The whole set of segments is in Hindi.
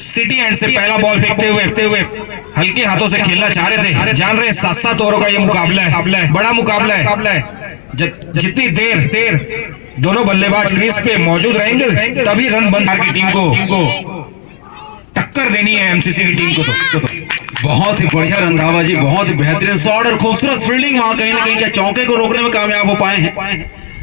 सिटी एंड से पहला बॉल फेंकते हुए हल्के हाथों से खेलना चाह रहे थे। जान रहे 7-7 ओवरों का ये मुकाबला है, बड़ा मुकाबला है। जितनी देर दोनों बल्लेबाज क्रीज पे मौजूद रहेंगे तभी रन बन की टीम को टक्कर देनी है एमसीसी की टीम को। तो बहुत ही बढ़िया रंधाबाजी, बहुत ही बेहतरीन शॉट और खूबसूरत फील्डिंग वहां कहीं ना कहीं क्या चौके को रोकने में कामयाब हो पाए हैं।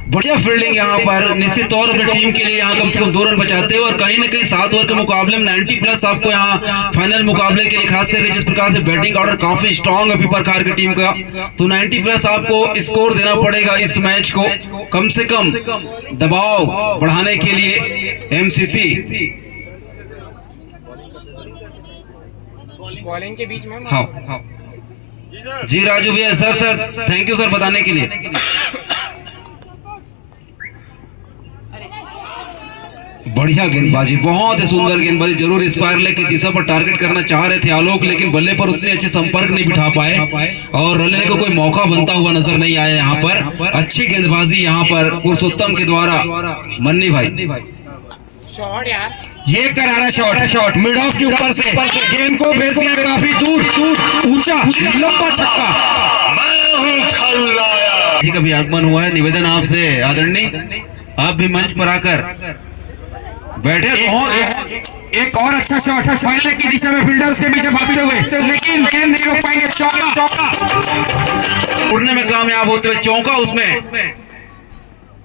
बढ़िया फील्डिंग यहाँ पर निश्चित तौर पर टीम के लिए यहाँ कम से कम 2 रन बचाते हुए और कहीं ना कहीं 7 ओवर के मुकाबले में 90+ आपको यहाँ फाइनल मुकाबले के लिए खास करके जिस प्रकार से बैटिंग ऑर्डर काफी स्ट्रांग है प्रकार की टीम का, तो 90+ आपको स्कोर देना पड़ेगा इस मैच को कम से कम दबाव बढ़ाने के लिए एमसीसी। बॉलिंग के बीच में हाँ जी राजू भैया, सर थैंक यू सर बताने के लिए। बढ़िया गेंदबाजी, बहुत ही सुंदर गेंदबाजी। जरूर स्क्वायर लेग की दिशा पर टारगेट करना चाह रहे थे आलोक, लेकिन बल्ले पर उतने अच्छे संपर्क नहीं बिठा पाए और रन लेने को कोई मौका बनता हुआ नजर नहीं आया यहाँ पर। अच्छी गेंदबाजी यहाँ पर पुरुषोत्तम के द्वारा। मन्नी भाई शॉट यार, ये करारा शॉट मिड ऑफ के ऊपर से गेंद को भेज दिया काफी दूर, ऊंचा लंबा छक्का। जी का भी आगमन हुआ है। निवेदन आपसे आदरणीय, आप भी मंच पर आकर बैठे। एक और अच्छा शॉट फाइनल की दिशा में फील्डर्स के पीछे भागते हुए, लेकिन गेंद नहीं रोक पाएंगे। चौका उड़ने में कामयाब होते हुए चौका उसमें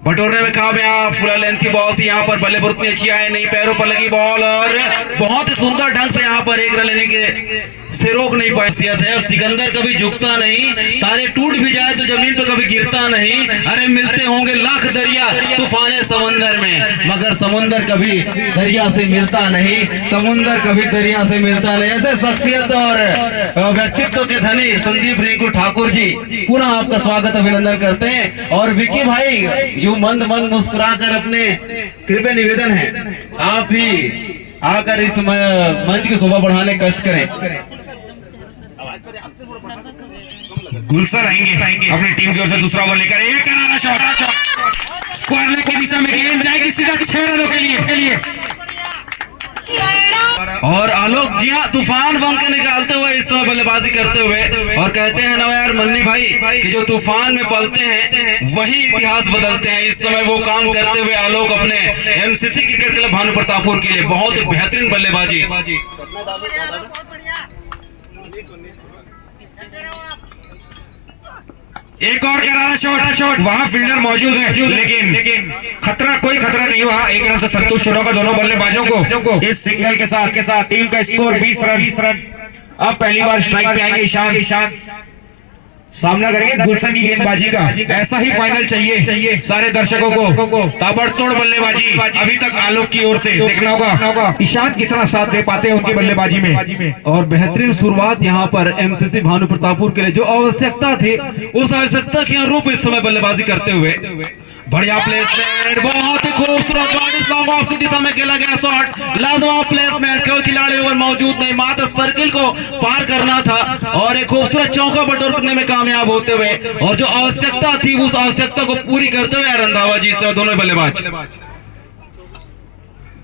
बटोरने में कामयाब। फुल लेंथ की बॉल थी यहाँ पर, बल्ले पर उतनी अच्छी आए नहीं, पैरों पर लगी बॉल और बहुत ही सुंदर ढंग से यहाँ पर 1 रन लेने के से रोक नहीं पाए है। और सिकंदर कभी झुकता नहीं, तारे टूट भी जाए तो जमीन पर कभी गिरता नहीं। अरे मिलते होंगे लाख दरिया तूफाने समंदर में, मगर समुंदर कभी दरिया से मिलता नहीं, समुंदर कभी दरिया से मिलता नहीं। ऐसे शख्सियत और व्यक्तित्व के धनी संदीप रिंकू ठाकुर जी पुनः आपका स्वागत अभिनंदन करते हैं। और विकी भाई यूं मंद मुस्कुरा कर अपने कृपया निवेदन है आप भी आकर इस मंच की शोभा बढ़ाने कष्ट करें। गुलशन आएंगे अपनी टीम की ओर से दूसरा ओवर लेकर। एक करारा शॉट स्क्वायर लेग की दिशा में गेंद जाएगी सीधा 6 रनों के लिए। और आलोक जी हाँ तूफान बन के निकालते हुए इस समय बल्लेबाजी करते हुए, और कहते हैं ना यार मन्नी भाई कि जो तूफान में पलते हैं वही इतिहास बदलते हैं। इस समय वो काम करते हुए आलोक अपने MCC cricket club Bhanu Pratappur के लिए बहुत ही बेहतरीन बल्लेबाजी। एक और करारा शॉट वहां फील्डर मौजूद है, लेकिन कोई खतरा नहीं हुआ। 1 रन से संतुष्ट होगा दोनों बल्लेबाजों को इस सिंगल के साथ। टीम का स्कोर 20 रन। अब पहली बार स्ट्राइक पे आएंगे ईशान, सामना करेंगे गुलशन की गेंदबाजी का। ऐसा ही फाइनल चाहिए सारे दर्शकों को। ताबड़तोड़ बल्लेबाजी अभी तक आलोक की ओर से, देखना होगा ईशान कितना साथ दे पाते हैं उनकी बल्लेबाजी में। और बेहतरीन शुरुआत यहाँ पर एमसीसी भानु प्रतापपुर के लिए जो आवश्यकता थी उस आवश्यकता के अनुरूप इस समय बल्लेबाजी करते हुए बढ़िया प्लेसमेंट, बहुत ही खूबसूरत लॉन्ग ऑफ की दिशा में खेला गया शॉट, लाजवाब प्लेसमेंट। कोई खिलाड़ी ओवर मौजूद नहीं, मात्र सर्किल को पार करना था और एक खूबसूरत चौका बटोरने में कामयाब होते हुए, और जो आवश्यकता थी उस आवश्यकता को पूरी करते हुए रंधाबाजी से दोनों बल्लेबाज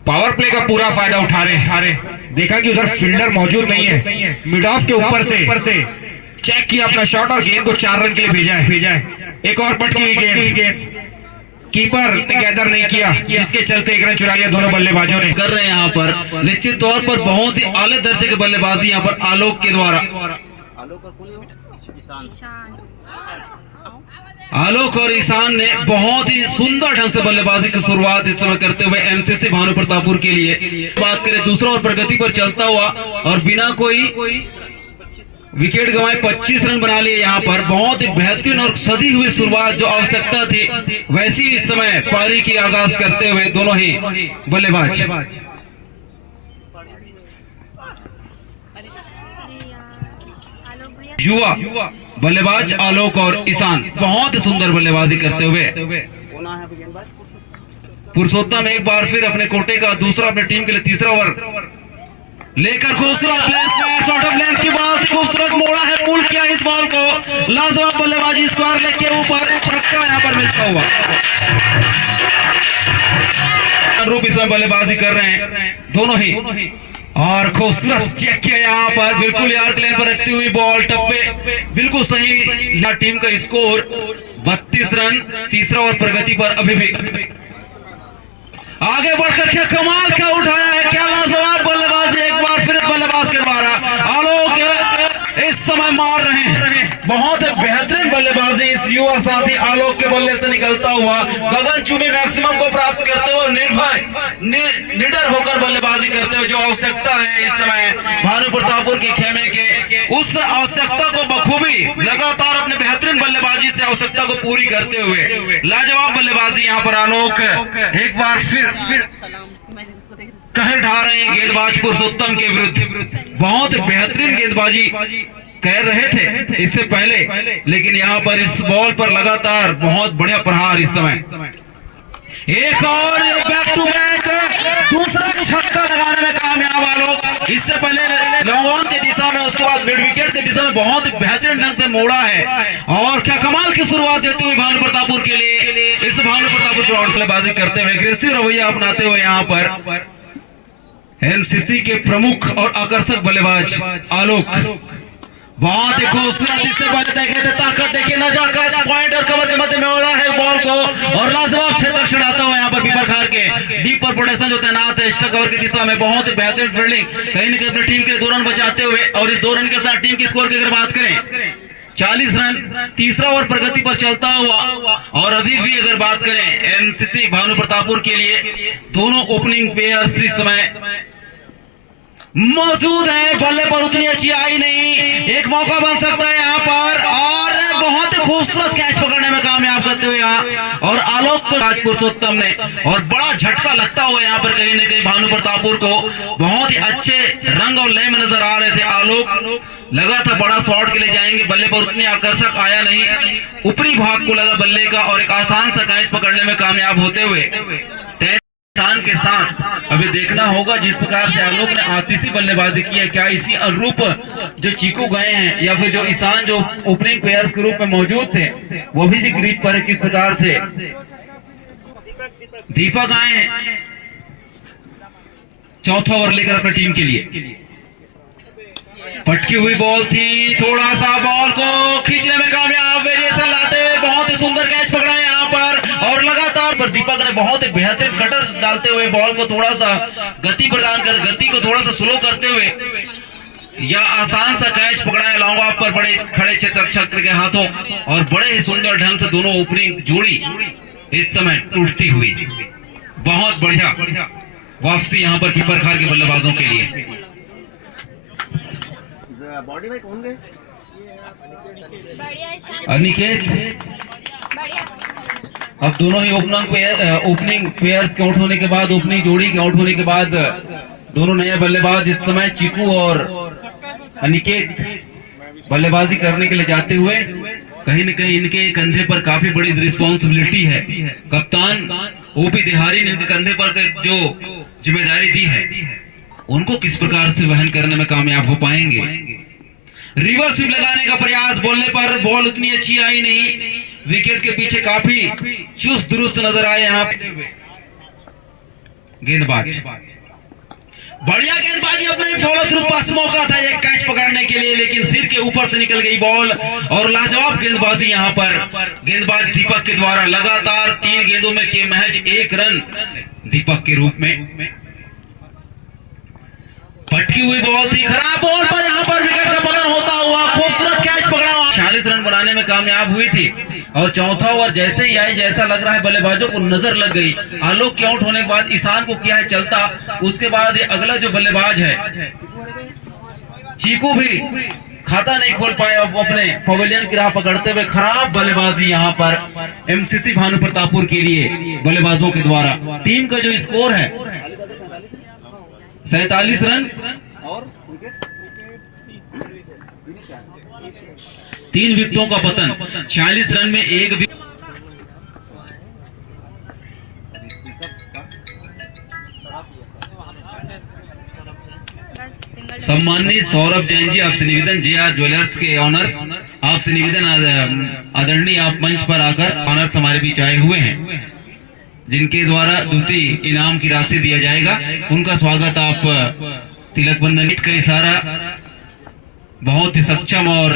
पावर प्ले का पूरा फायदा उठा रहे। देखा कि उधर फील्डर मौजूद नहीं है, मिड ऑफ के ऊपर से चेक किया अपना शॉट और गेंद को 4 रन के लिए भेजा है। एक और पटकी हुई गेंद, कीपर ने गैदर नहीं किया, जिसके चलते 1 रन चुरा लिया दोनों बल्लेबाजों ने। कर रहे हैं यहाँ पर निश्चित तौर पर बहुत ही आले दर्जे के बल्लेबाजी यहाँ पर आलोक के द्वारा। आलोक और ईशान ने बहुत ही सुंदर ढंग से बल्लेबाजी की शुरुआत इस समय करते हुए एमसीसी भानु प्रतापपुर के लिए। बात करें दूसरा और प्रगति पर चलता हुआ और बिना कोई विकेट गंवाए 25 रन बना लिए यहाँ पर। बहुत ही बेहतरीन और सदी हुई शुरुआत, जो आवश्यकता थी वैसी इस समय पारी की आगाज करते हुए दोनों ही बल्लेबाज। युवा बल्लेबाज आलोक और ईशान बहुत ही सुंदर बल्लेबाजी करते हुए। पुरुषोत्तम एक बार फिर अपने कोटे का दूसरा, अपने टीम के लिए तीसरा ओवर लेकर खूबसूरत लेंथ की बॉल, खूबसूरत मोड़ा है, पुल किया इस बॉल को, लाजवाब बल्लेबाजी स्क्वायर लेग के ऊपर, छक्का यहाँ पर मिलता हुआ। अनुरूप इसमें बल्लेबाजी कर रहे हैं दोनों ही। और खूबसूरत चेक किया यहाँ पर, बिल्कुल यार लाइन पर रखती हुई बॉल टप्पे बिल्कुल सही। टीम का स्कोर 32 रन, तीसरा ओवर प्रगति पर अभी भी। आगे बढ़कर क्या कमाल का उठाया है, क्या लाजवाब बल्लेबाजी, एक बार फिर बल्लेबाज के द्वारा आलोक इस समय मार रहे हैं। बहुत बेहतरीन बल्लेबाजी इस युवा साथी आलोक के बल्ले से निकलता हुआ, गगनचुंबी मैक्सिमम को प्राप्त करते हुए निर्भय निडर होकर बल्लेबाजी करते हुए जो आवश्यकता है इस समय भानु प्रतापपुर के खेमे के, उस आवश्यकता को बखूबी लगातार अपने बेहतरीन बल्लेबाजी से आवश्यकता को पूरी करते हुए लाजवाब बल्लेबाजी यहाँ पर आलोक एक बार फिर कहर ढा रहे हैं गेंदबाज पुरुषोत्तम के विरुद्ध। बहुत बेहतरीन गेंदबाजी कह रहे थे इससे पहले, लेकिन यहाँ पर इस बॉल पर लगातार बहुत बढ़िया प्रहार इस समय। एक और बैक टू बैक दूसरा छक्का लगाने में कामयाब आलोक। इससे पहले लॉन्ग ऑन की दिशा में, उसके बाद मिड विकेट की दिशा में बहुत बेहतरीन ढंग से मोड़ा है। और क्या कमाल की शुरुआत देते हुए भानु प्रतापपुर के लिए, इस भानु प्रतापपुर ग्राउंड बल्लेबाजी करते हुए एग्रेसिव रवैया अपनाते हुए यहाँ पर एमसीसी के प्रमुख और आकर्षक बल्लेबाज आलोक। बहुत ही खूबसूरत, इससे पहले देखे थे ताकत, देखिए नजाकत, पॉइंट और कवर के मध्य में उड़ा है बॉल को और लाजवाब क्षेत्र छड़ाता हुआ यहाँ पर पीपर खार के डीप पर प्रोटेक्शन जो तैनात है एक्स्ट्रा कवर की दिशा में। बहुत ही बेहतरीन फील्डिंग, कहीं न कहीं अपनी टीम के लिए 2 रन बचाते हुए, और इस 2 रन के साथ टीम की स्कोर की अगर बात करें 40 रन, तीसरा ओवर प्रगति पर चलता हुआ। और अभी भी अगर बात करें एमसीसी भानु प्रतापपुर के लिए दोनों ओपनिंग प्लेयर्स इस समय मौजूद है। बल्ले पर उतनी अच्छी आई नहीं, एक मौका बन सकता है यहाँ पर, और बहुत ही खूबसूरत कैच पकड़ने में कामयाब करते हुए यहाँ और आलोक को आज पुरुषोत्तम ने, और बड़ा झटका लगता हुआ यहाँ पर कहीं न कहीं भानु प्रतापपुर को। बहुत ही अच्छे रंग और लय में नजर आ रहे थे आलोक, लगा था बड़ा शॉट के लिए जाएंगे, बल्ले पर उतनी आकर्षक आया नहीं, ऊपरी भाग को लगा बल्ले का और एक आसान सा कैच पकड़ने में कामयाब होते हुए ईशान के साथ अभी देखना होगा जिस प्रकार से आलोक ने आतिशी बल्लेबाजी की है, क्या इसी अनुरूप जो चीकू गए हैं या फिर जो ईशान जो ओपनिंग प्लेयर्स के रूप में मौजूद थे वो भी क्रीज पर है, किस प्रकार से दीपक आए हैं चौथा ओवर लेकर अपनी टीम के लिए। पटकी हुई बॉल थी, थोड़ा सा बॉल को खींचने में कामयाब, वेरिएशन लाते हुए बहुत ही सुंदर कैच पकड़ा यहाँ पर, और लगातार पर दीपक ने बहुत ही बेहतरीन कटर डालते हुए बॉल को थोड़ा सा गति प्रदान कर, गति को थोड़ा सा स्लो करते हुए या आसान सा कैच पकड़ा है लॉन्ग ऑफ पर बड़े खड़े क्षेत्र के हाथों, और बड़े ही सुंदर ढंग से दोनों ओपनिंग जोड़ी इस समय टूटती हुई। बहुत बढ़िया वापसी यहाँ पर पीपर खार के बल्लेबाजों के लिए। बॉडी भाई कौन गए? अनिकेत, अब दोनों ही ओपनिंग प्लेयर्स के आउट होने के बाद, ओपनिंग जोड़ी के आउट होने के बाद दोनों नए बल्लेबाज इस समय चीकू और अनिकेत बल्लेबाजी करने के लिए जाते हुए, कहीं न कहीं इनके कंधे पर काफी बड़ी रिस्पॉन्सिबिलिटी है। कप्तान ओपी देहारी ने इनके कंधे पर जो जिम्मेदारी दी है उनको किस प्रकार से वहन करने में कामयाब हो पाएंगे। रिवर्स स्वीप लगाने का प्रयास, बोलने पर बॉल उतनी अच्छी आई नहीं, विकेट के पीछे काफी चुस्त दुरुस्त नजर आए यहाँ गेंदबाज। बढ़िया गेंदबाजी, अपने फॉलो थ्रू पास मौका था एक कैच पकड़ने के लिए, लेकिन सिर के ऊपर से निकल गई बॉल, और लाजवाब गेंदबाजी यहाँ पर गेंदबाज दीपक के द्वारा। लगातार 3 गेंदों में के महज 1 रन दीपक के रूप में। पटकी हुई बॉल थी, खराब बॉल पर यहाँ पर विकेट का पतन होता हुआ खूबसूरत कैच पकड़ा, 46 रन बनाने में कामयाब हुई थी। और चौथा ओवर जैसे ही आई, जैसा लग रहा है बल्लेबाजों को नजर लग गई, आलोक के आउट होने के बाद ईशान को किया है चलता, उसके बाद ये अगला जो बल्लेबाज है चीकू भी खाता नहीं खोल पाए अपने पवेलियन की राह पकड़ते हुए। खराब बल्लेबाजी यहाँ पर एमसीसी भानु प्रतापपुर के लिए बल्लेबाजों के द्वारा। टीम का जो स्कोर है 47 रन और 3 विकेटों का पतन, 46 रन में 1 विकेट। सम्मानित सौरभ जैन जी, आपसे निवेदन, JR ज्वेलर्स के ऑनर्स, आपसे निवेदन आदरणीय आप मंच पर आकर ऑनर्स हमारे बीच आए हुए हैं। जिनके द्वारा द्वितीय इनाम की राशि दिया जाएगा, उनका स्वागत आप तिलक बंधन का इशारा बहुत ही सक्षम और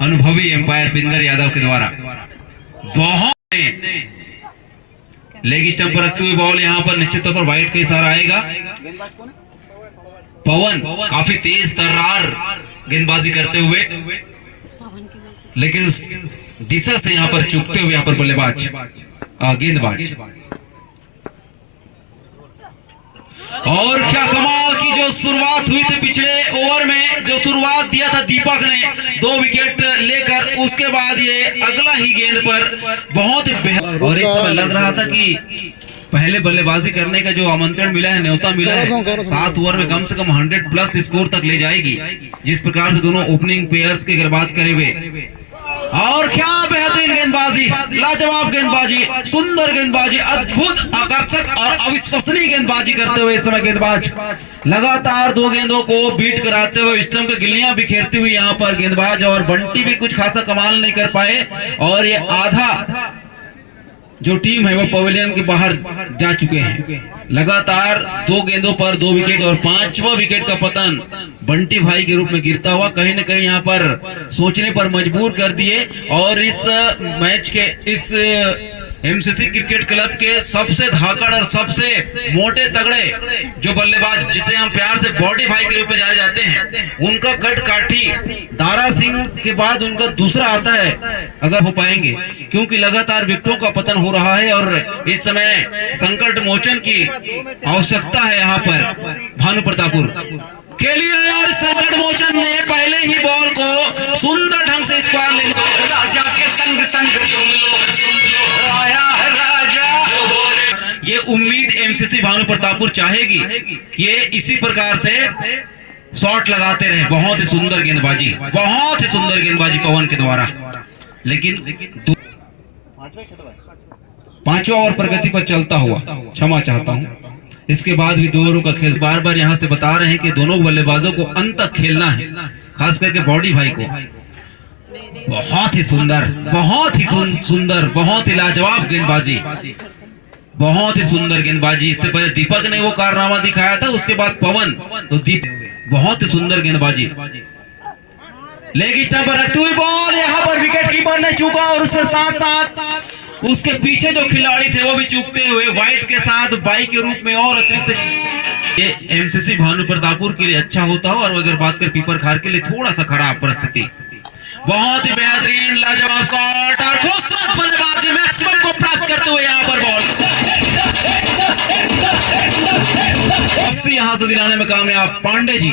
अनुभवी एम्पायर पिंदर यादव के द्वारा बहुत लेग स्टंप पर रखते हुए बॉल यहाँ पर निश्चित तौर पर वाइट का इशारा आएगा। पवन काफी तेज तर्रार गेंदबाजी करते हुए, लेकिन उस दिशा से यहाँ पर चूकते हुए यहाँ पर बल्लेबाज गेंदबाज। और क्या कमाल की जो शुरुआत हुई थी पिछले ओवर में, जो शुरुआत दिया था दीपक ने 2 विकेट लेकर, उसके बाद ये अगला ही गेंद पर बहुत ही बेहतर, और एक समय लग रहा था कि पहले बल्लेबाजी करने का जो आमंत्रण मिला है, न्योता मिला है, 7 ओवर में कम से कम 100+ स्कोर तक ले जाएगी, जिस प्रकार से दोनों ओपनिंग प्लेयर्स की अगर बात करें वे। और क्या बेहतरीन गेंदबाजी, लाजवाब गेंदबाजी, सुंदर गेंदबाजी, अद्भुत आकर्षक और अविश्वसनीय गेंदबाजी करते हुए इस समय गेंदबाज लगातार 2 गेंदों को बीट कराते हुए स्टंप की गिल्लियां बिखेरती हुई यहाँ पर गेंदबाज, और बंटी भी कुछ खासा कमाल नहीं कर पाए, और ये आधा जो टीम है वो पवेलियन के बाहर जा चुके हैं। लगातार 2 गेंदों पर 2 विकेट और 5वां विकेट का पतन बंटी भाई के रूप में गिरता हुआ कहीं न कहीं यहाँ पर सोचने पर मजबूर कर दिए। और इस मैच के इस एमसीसी क्रिकेट क्लब के सबसे धाकड़ और सबसे मोटे तगड़े जो बल्लेबाज, जिसे हम प्यार से बॉडी भाई के रूप में जाने जाते हैं, उनका कट काठी दारा सिंह के बाद उनका दूसरा आता है अगर हो पाएंगे, क्योंकि लगातार विकेटों का पतन हो रहा है और इस समय संकट मोचन की आवश्यकता है यहाँ पर भानु प्रतापुर के लिए। और संकट मोचन ने पहले ही बॉल को सुंदर ढंग से स्क्वायर ले राजा के संग संग आया राजा। ये उम्मीद एमसीसी भानु प्रतापुर चाहेगी कि ये इसी प्रकार से शॉट लगाते रहे। बहुत ही सुंदर गेंदबाजी, बहुत ही सुंदर गेंदबाजी पवन के द्वारा, लेकिन 5वां ओवर प्रगति पर चलता हुआ, क्षमा चाहता हूं, इसके बाद भी 2 ओवरों का खेल। बार बार यहां से बता रहे हैं कि दोनों बल्लेबाजों को अंत तक खेलना है, खास करके बॉडी भाई को। बहुत ही सुंदर, बहुत ही सुंदर, बहुत ही लाजवाब गेंदबाजी, बहुत ही सुंदर गेंदबाजी। इससे पहले दीपक ने वो कारनामा दिखाया था, उसके बाद पवन, तो बहुत ही सुंदर गेंदबाजी। लेग स्टंप पर रखती हुई बॉल, यहाँ पर विकेट कीपर ने चूका और उसके साथ साथ उसके पीछे जो खिलाड़ी थे वो भी चूकते हुए वाइट के साथ बाई के रूप में। और अतिरिक्त ये एमसीसी भानु प्रतापुर के लिए अच्छा होता हो, और अगर बात कर पीपर खार के लिए थोड़ा सा खराब परिस्थिति। बहुत ही बेहतरीन लाजवाब शॉट और खूबसूरत बल्लेबाजी, मैक्सिमम को प्राप्त करते हुए यहाँ पर बॉल यहां से दिलाने में कामयाब पांडे जी।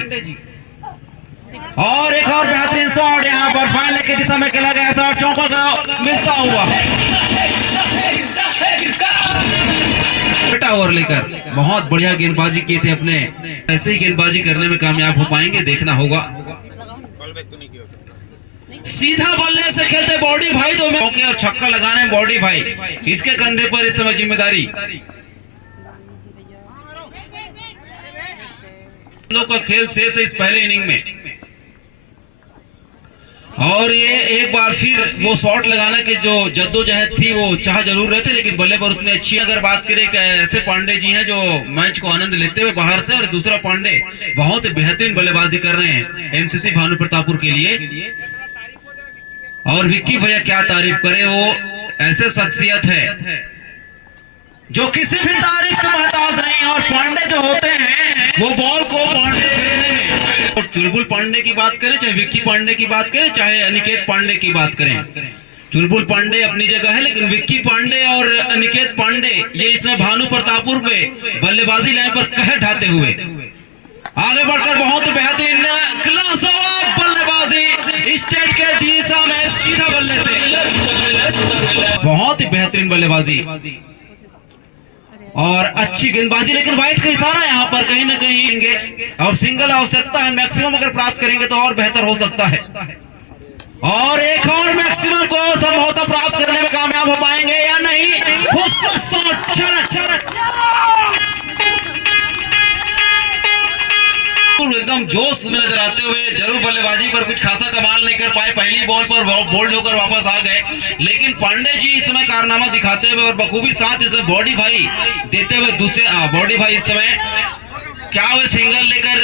और एक और बेहतरीन शॉट यहाँ पर फाइनल की दिशा में खेला गया शॉट, चौका का मिलता हुआ छोटा ओवर लेकर बहुत बढ़िया गेंदबाजी किए थे अपने। ऐसे ही गेंदबाजी करने में कामयाब हो पाएंगे, देखना होगा। सीधा बल्ले से खेलते बॉडी भाई, तो मौके और छक्का लगाने में बॉडी भाई, इसके कंधे पर इस समय जिम्मेदारी का खेल शेष है इस पहले इनिंग में। और ये एक बार फिर वो शॉट लगाने की जो जद्दोजहद थी वो चाह जरूर रहे थे, लेकिन बल्ले पर उतने अच्छी। अगर बात करें कि ऐसे पांडे जी हैं जो मैच को आनंद लेते हुए बाहर से, और दूसरा पांडे बहुत ही बेहतरीन बल्लेबाजी कर रहे हैं एमसीसी भानु प्रतापुर के लिए। और विक्की भैया क्या तारीफ करे, वो ऐसे शख्सियत है जो किसी भी तारीफ का मोहताज नहीं। और पांडे जो होते हैं वो बॉल को पांडे, चुलबुल पांडे की बात करें, चाहे विक्की पांडे की बात करें, चाहे अनिकेत पांडे की बात करें, चुलबुल पांडे अपनी जगह है, लेकिन विक्की पांडे और अनिकेत पांडे ये इसमें भानु प्रतापुर पे बल्लेबाजी लाइन पर कहर ढाते हुए आगे बढ़कर बहुत बेहतरीन लाजवाब बल्लेबाजी स्टेट के दिशा में सीधा बल्ले से, बहुत ही बेहतरीन बल्लेबाजी और अच्छी गेंदबाजी। लेकिन वाइट का इशारा यहाँ पर कहीं ना कहीं, और सिंगल आवश्यकता है, मैक्सिमम अगर प्राप्त करेंगे तो और बेहतर हो सकता है। और एक और मैक्सिमम को संभवतः प्राप्त करने में कामयाब हो पाएंगे या नहीं। एकदम जोश में नजर आते हुए जरूर बल्लेबाजी पर कुछ खासा कमाल नहीं कर पाए, पहली बॉल पर बोल्ड होकर वापस आ गए, लेकिन पांडे जी इस समय कारनामा दिखाते हुए और बखूबी साथ इस समय बॉडी भाई देते हुए दूसरे बॉडी भाई इस समय क्या वे सिंगल लेकर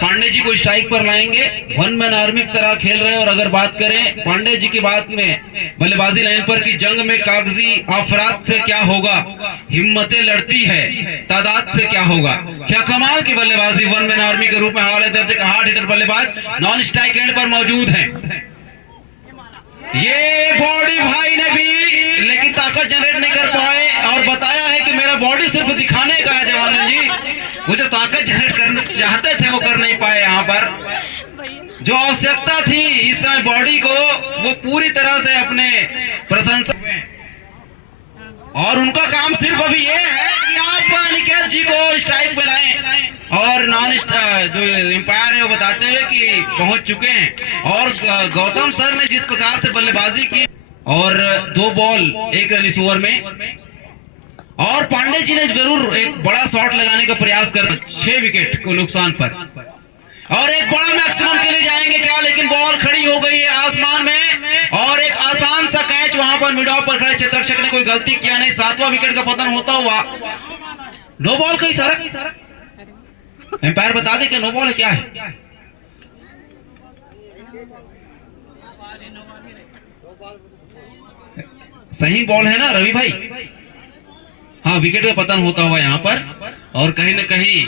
पांडे जी को स्ट्राइक पर लाएंगे। वन मैन आर्मी की तरह खेल रहे हैं। और अगर बात करें पांडे जी की बात में बल्लेबाजी लाइन पर की जंग में कागजी अफराद से क्या होगा, हिम्मतें लड़ती है तादाद से क्या होगा। क्या कमाल की बल्लेबाजी वन मैन आर्मी के रूप में हाल दर्जे का हार्ड हिटर बल्लेबाज नॉन स्ट्राइक एंड पर मौजूद है। ये बॉडी भाई ने भी लेकिन ताकत जनरेट नहीं कर पाए और बताया है कि मेरा बॉडी सिर्फ दिखाने का है। देवानंद जी वो जो ताकत जनरेट करना चाहते थे वो कर नहीं पाए। यहाँ पर जो आवश्यकता थी इस समय बॉडी को वो पूरी तरह से अपने प्रशंसा और उनका काम सिर्फ अभी ये है कि आप निकेत जी को स्ट्राइक पे लाएं और नॉन जो एम्पायर है वो बताते हुए कि पहुंच चुके हैं। और गौतम सर ने जिस प्रकार से बल्लेबाजी की और 2 बॉल 1 रन इस ओवर में, और पांडे जी ने जरूर एक बड़ा शॉट लगाने का प्रयास कर 6 विकेट को नुकसान पर और एक बड़ा मैक्सिमम के लिए जाएंगे क्या, लेकिन बॉल खड़ी हो गई है आसमान में और एक आसान सा कैच वहां पर मिड ऑफ पर खड़े क्षेत्ररक्षक ने कोई गलती किया नहीं। 7वां विकेट का पतन होता हुआ नो बॉल का इशारा, एम्पायर बता दे कि नो बॉल है क्या है। सही बॉल है ना रवि भाई। हाँ विकेट का पतन होता हुआ यहाँ पर और कहीं न कहीं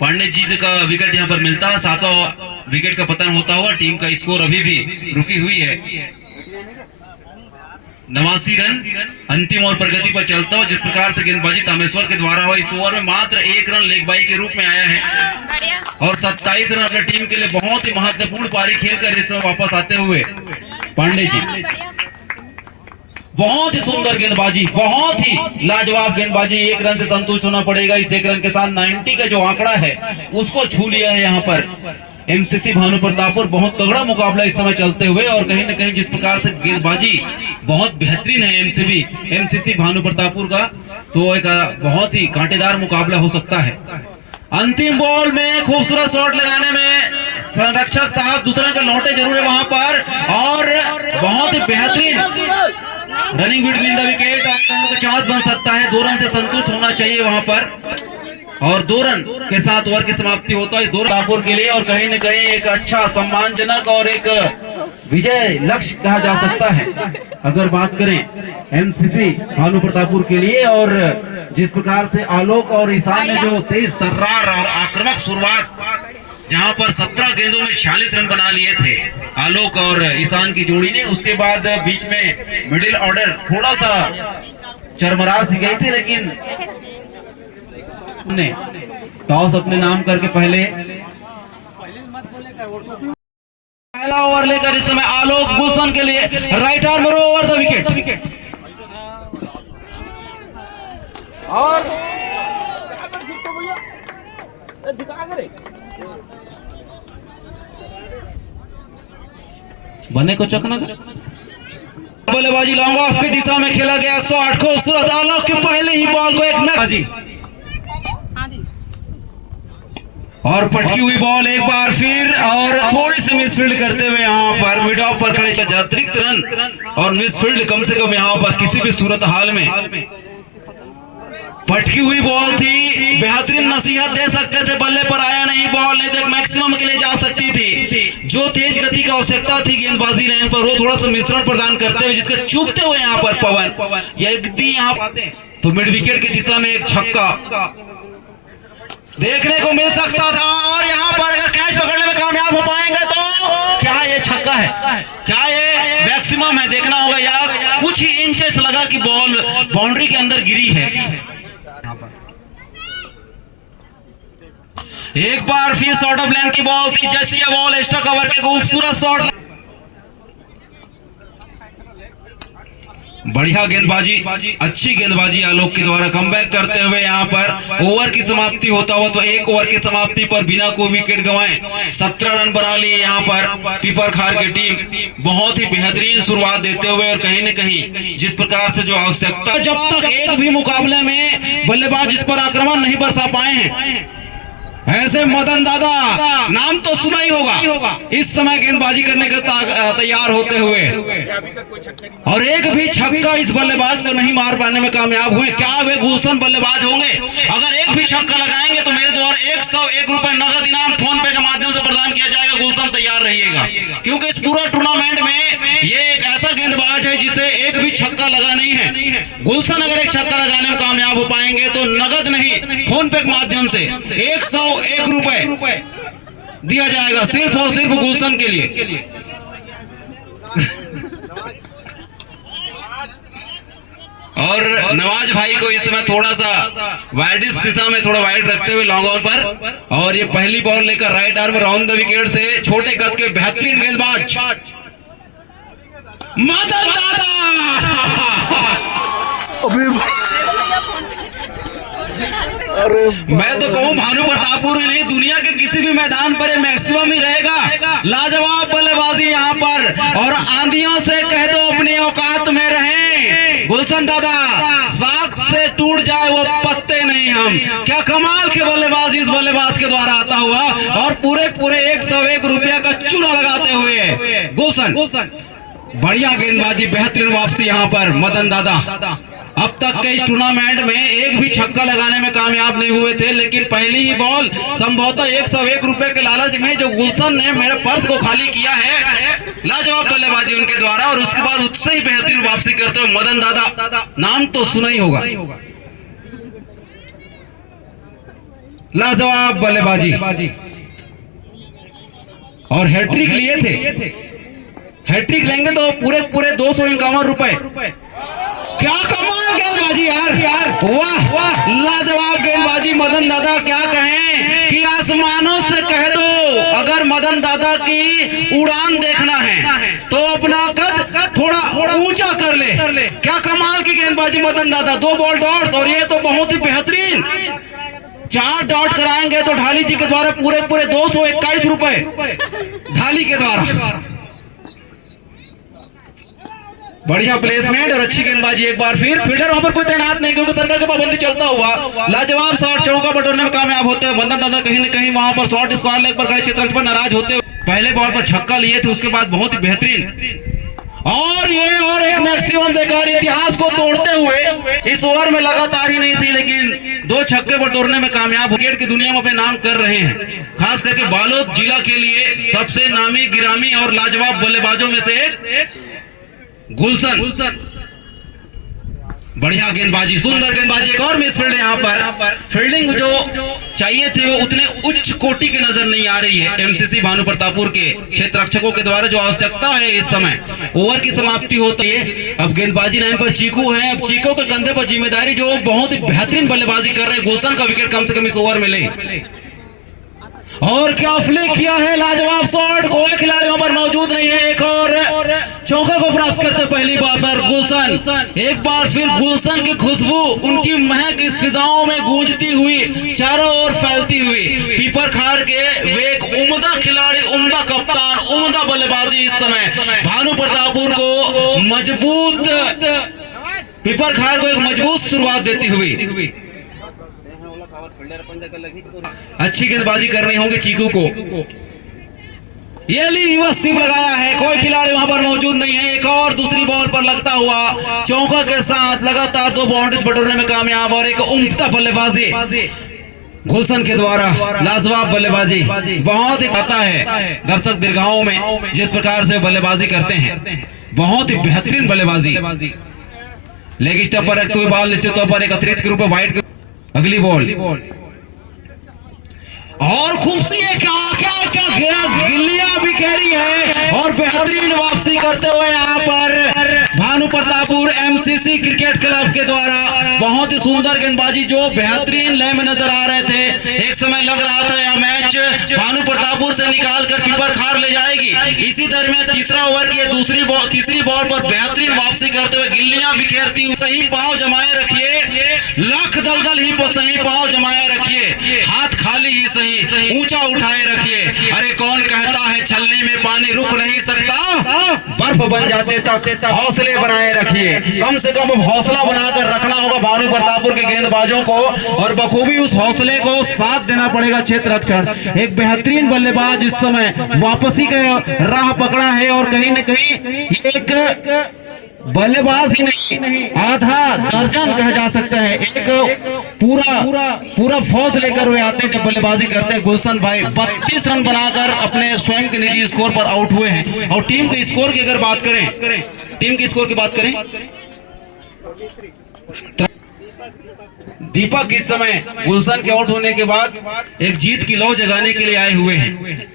पांडे जी का विकेट यहाँ पर मिलता है। 7वां विकेट का पतन होता हुआ टीम का स्कोर अभी भी रुकी हुई है 89 रन अंतिम और प्रगति पर चलता हुआ। जिस प्रकार से गेंदबाजी तामेश्वर के द्वारा हुआ इस ओवर में मात्र 1 रन लेग बाई के रूप में आया है और 27 रन अपने टीम के लिए बहुत ही महत्वपूर्ण पारी खेलकर इसमें वापस आते हुए पांडे जी बहुत ही सुंदर गेंदबाजी, बहुत ही लाजवाब गेंदबाजी। 1 रन से संतुष्ट होना पड़ेगा। इस 1 रन के साथ 90 का जो आंकड़ा है उसको छू लिया है यहाँ पर एमसीसी भानु प्रतापपुर। बहुत तगड़ा मुकाबला इस समय चलते हुए और कहीं न कहीं जिस प्रकार से गेंदबाजी बहुत बेहतरीन है एमसीसी भानु प्रतापपुर का, तो एक बहुत ही कांटेदार मुकाबला हो सकता है। अंतिम बॉल में खूबसूरत शॉट लगाने में संरक्षक साहब दूसरे का लौटे जरूर है वहां पर और बहुत ही बेहतरीन रनिंग बिटवीन द विकेट और चांस बन सकता है। 2 रन से संतुष्ट होना चाहिए वहां पर और 2 रन के साथ ओवर की समाप्ति होता है इस 2 रन के लिए और कहीं न कहीं एक अच्छा सम्मानजनक और एक विजय लक्ष्य कहा जा सकता है अगर बात करें एमसीसी भानु प्रतापपुर के लिए। और जिस प्रकार से आलोक और ईशान ने जो तेज तर्रार और आक्रामक शुरुआत जहां पर 17 गेंदों में 46 रन बना लिए थे आलोक और ईशान की जोड़ी ने, उसके बाद बीच में मिडिल ऑर्डर थोड़ा सा चरमरा सी गई थी, लेकिन ने टॉस अपने नाम करके पहले पहला ओवर लेकर इस समय आलोक गुलशन के लिए right arm over the wicket और बने को चकना बल्लेबाजी लॉन्ग ऑफ की दिशा में खेला गया शॉट खूबसूरत आलोक के पहले ही बॉल को एक मैच और पटकी हुई बॉल एक बार फिर और थोड़ी सी मिसफील्ड करते हुए यहाँ पर मिड ऑफ पर खड़े अतिरिक्त रन और मिसफील्ड कम से कम यहाँ पर किसी भी सूरत हाल में पटकी हुई बॉल थी। बेहतरीन नसीहत दे सकते थे, बल्ले पर आया नहीं बॉल, नहीं तो मैक्सिमम के लिए जा सकती थी। जो तेज गति की आवश्यकता थी गेंदबाजी लाइन पर वो थोड़ा सा मिश्रण प्रदान करते हुए जिसके चूकते हुए यहाँ पर पवन यदि यहाँ तो मिड विकेट की दिशा में एक छक्का देखने को मिल सकता था और यहाँ पर अगर कैच पकड़ने में कामयाब हो पाएंगे तो क्या ये छक्का है, क्या ये मैक्सिमम है, देखना होगा। यार कुछ ही इंचेस लगा कि बॉल बाउंड्री के अंदर गिरी है। एक बार फिर शॉर्ट ऑफ लेंथ की बॉल थी, जज किया बॉल एक्स्ट्रा कवर के खूबसूरत शॉट, बढ़िया गेंदबाजी, अच्छी गेंदबाजी आलोक के द्वारा कमबैक करते हुए यहाँ पर ओवर की समाप्ति होता हुआ तो 1 ओवर की समाप्ति पर बिना कोई विकेट गंवाए 17 रन बना लिए यहाँ पर पीपरखार की टीम। बहुत ही बेहतरीन शुरुआत देते हुए और कहीं न कहीं जिस प्रकार से जो आवश्यकता, जब तक एक भी मुकाबले में बल्लेबाज इस पर आक्रमण नहीं बरसा पाए हैं ऐसे मदन दादा नाम तो सुना ही होगा, इस समय गेंदबाजी करने के तैयार होते हुए, और एक भी छक्का इस बल्लेबाज को नहीं मार पाने में कामयाब हुए। क्या वे गुलशन बल्लेबाज होंगे? अगर एक भी छक्का लगाएंगे तो मेरे द्वारा 101 रुपए नगद इनाम फोन पे के माध्यम से प्रदान किया जाएगा। गुलशन तैयार रहिएगा, क्योंकि इस पूरा टूर्नामेंट में ये एक ऐसा गेंदबाज है जिसे एक भी छक्का लगा नहीं है। गुलशन अगर एक छक्का लगाने में कामयाब हो पाएंगे तो नगद नहीं, फोन पे के माध्यम से 101 रुपए दिया जाएगा सिर्फ और सिर्फ गुलशन के लिए। और नवाज भाई को इस समय थोड़ा सा वाइडिस दिशा में थोड़ा वाइड रखते हुए लॉन्ग ऑन पर, और ये पहली बॉल लेकर right arm round the wicket से छोटे कद के बेहतरीन गेंदबाज मदन दादा। मैं तो कहूँ भानु प्रतापपुर ही नहीं, दुनिया के किसी भी मैदान पर मैक्सिमम ही रहेगा। लाजवाब बल्लेबाजी यहाँ पर, और आंधियों से कह दो अपनी औकात में रहें गुलशन दादा, साख से टूट जाए वो पत्ते नहीं हम। क्या कमाल के बल्लेबाजी इस बल्लेबाज के द्वारा आता हुआ, और पूरे 101 रुपया का चूना लगाते हुए गुलशन। बढ़िया गेंदबाजी, बेहतरीन वापसी यहाँ पर मदन दादा। अब तक के इस टूर्नामेंट में एक भी छक्का लगाने में कामयाब नहीं हुए थे, लेकिन पहली ही बॉल संभवतः 101 रुपए के लालच में जो गुलशन ने मेरे पर्स को खाली किया है, लाजवाब बल्लेबाजी उनके द्वारा, और उसके बाद उससे ही बेहतरीन वापसी करते हुए मदन दादा, नाम तो सुना ही होगा। लाजवाब बल्लेबाजी, और हैट्रिक लिए थे। हैट्रिक लेंगे तो पूरे 251 रुपए। क्या कमाल गेंदबाजी यार, वाह वाह, लाजवाब गेंदबाजी मदन दादा। क्या कहें कि आसमानों से कह दो, अगर मदन दादा की उड़ान देखना है तो अपना कद थोड़ा ऊंचा कर ले। क्या कमाल की गेंदबाजी मदन दादा, 2 बॉल डॉट्स, और ये तो बहुत ही बेहतरीन 4 डॉट कराएंगे तो ढाली जी के द्वारा पूरे 221 रुपए ढाली के द्वारा। बढ़िया प्लेसमेंट और अच्छी गेंदबाजी। एक बार फिर फील्डर वहां पर कोई तैनात नहीं, क्योंकि सरकार की पाबंदी चलता हुआ लाजवाब शॉट चौका बटोरने में कामयाब होते हैं मदन दादा। कहीं न कहीं वहां पर शॉट स्क्वायर लेग पर खड़े चित्रक पर नाराज होते हुए पहले बॉल पर छक्का लिए थे, उसके बाद बहुत ही बेहतरीन, और एक मैक्सिमम देकर इतिहास को तोड़ते हुए इस ओवर में लगातार ही नहीं थी, लेकिन 2 छक्के बटोरने में कामयाब, क्रिकेट की दुनिया में अपने नाम कर रहे हैं। खास करके बालोद जिला के लिए सबसे नामी गिरामी और लाजवाब बल्लेबाजों में से एक गुलशन। बढ़िया गेंदबाजी, सुंदर गेंदबाजी। एक और मिस फील्ड यहाँ पर, फील्डिंग जो चाहिए थी वो उतने उच्च कोटि की नजर नहीं आ रही है एमसीसी भानु प्रतापपुर के क्षेत्र रक्षकों के द्वारा। जो आवश्यकता है इस समय, ओवर की समाप्ति होती है। अब गेंदबाजी लाइन पर चीकू है, अब चीकू के कंधे पर जिम्मेदारी, जो बहुत ही बेहतरीन बल्लेबाजी कर रहे हैं। गुलशन का विकेट कम से कम इस ओवर में ले, और क्या फ्लिक किया है, लाजवाब शॉट, कोई खिलाड़ी वहां पर मौजूद नहीं है। एक और चौका को प्राप्त करते पहली बार पर गुलशन। एक बार फिर गुलशन की खुशबू, उनकी महक इस फिजाओं में गूंजती हुई, चारों ओर फैलती हुई। पीपर खार के वे एक उम्दा खिलाड़ी, उम्दा कप्तान, उम्दा बल्लेबाजी इस समय भानु प्रतापपुर को मजबूत, पीपर खार को एक मजबूत शुरुआत देती हुई। अच्छी गेंदबाजी करनी होगी चीकू को। ये रिवर्स स्वीप लगाया है, कोई खिलाड़ी वहां पर मौजूद नहीं है। एक और दूसरी बॉल पर लगता हुआ चौका के साथ लगातार 2 बाउंड्रीज बटोरने में कामयाब, और एक उम्दा बल्लेबाजी गुलशन के द्वारा। लाजवाब बल्लेबाजी, बहुत ही आता है दर्शक दीर्घाओं में जिस प्रकार से बल्लेबाजी करते हैं, बहुत ही बेहतरीन बल्लेबाजी। लेग स्टंप पर रखते हुए बॉल निश्चित तौर पर एक अतिरिक्त के रूप में वाइड। अगली बॉल, और खूबसूरती है, क्या गिल्लियां बिखेरी है, और बेहतरीन वापसी करते हुए यहाँ पर Bhanu Pratappur MCC cricket club के द्वारा। बहुत ही सुंदर गेंदबाजी, जो बेहतरीन लय में नजर आ रहे थे। एक समय लग रहा था यह मैच भानु प्रतापपुर से निकाल कर पीपर खार ले जाएगी। इसी दरमियान तीसरा ओवर की तीसरी बॉल पर बेहतरीन वापसी करते हुए गिल्लियां बिखेरती हुई, सही पांव जमाए रखिए, लख दलदल ही पर सही पांव जमाए रखिए, हाथ खाली इस सही ऊंचा उठाए रखिए। अरे कौन कहता है छलने में पानी रुक नहीं सकता, बर्फ बन जाते तक हौसले बनाए रखिए। कम से कम हौसला बनाकर रखना होगा भानु प्रतापपुर के गेंदबाजों को, और बखूबी उस हौसले को साथ देना पड़ेगा क्षेत्र रक्षण। एक बेहतरीन बल्लेबाज इस समय वापसी का राह पकड़ा है, और कहीं न कहीं एक बल्लेबाज ही नहीं, आधा दर्जन कहा जा सकता है, एक पूरा फौज लेकर वे आते हैं जब बल्लेबाजी करते हैं। गुलशन भाई 32 रन बनाकर अपने स्वयं के निजी स्कोर पर आउट हुए हैं। और टीम के स्कोर की अगर बात करें, टीम के स्कोर की बात करें, दीपक इस समय गुलशन के आउट होने के बाद एक जीत की लौ जगाने के लिए आए हुए हैं।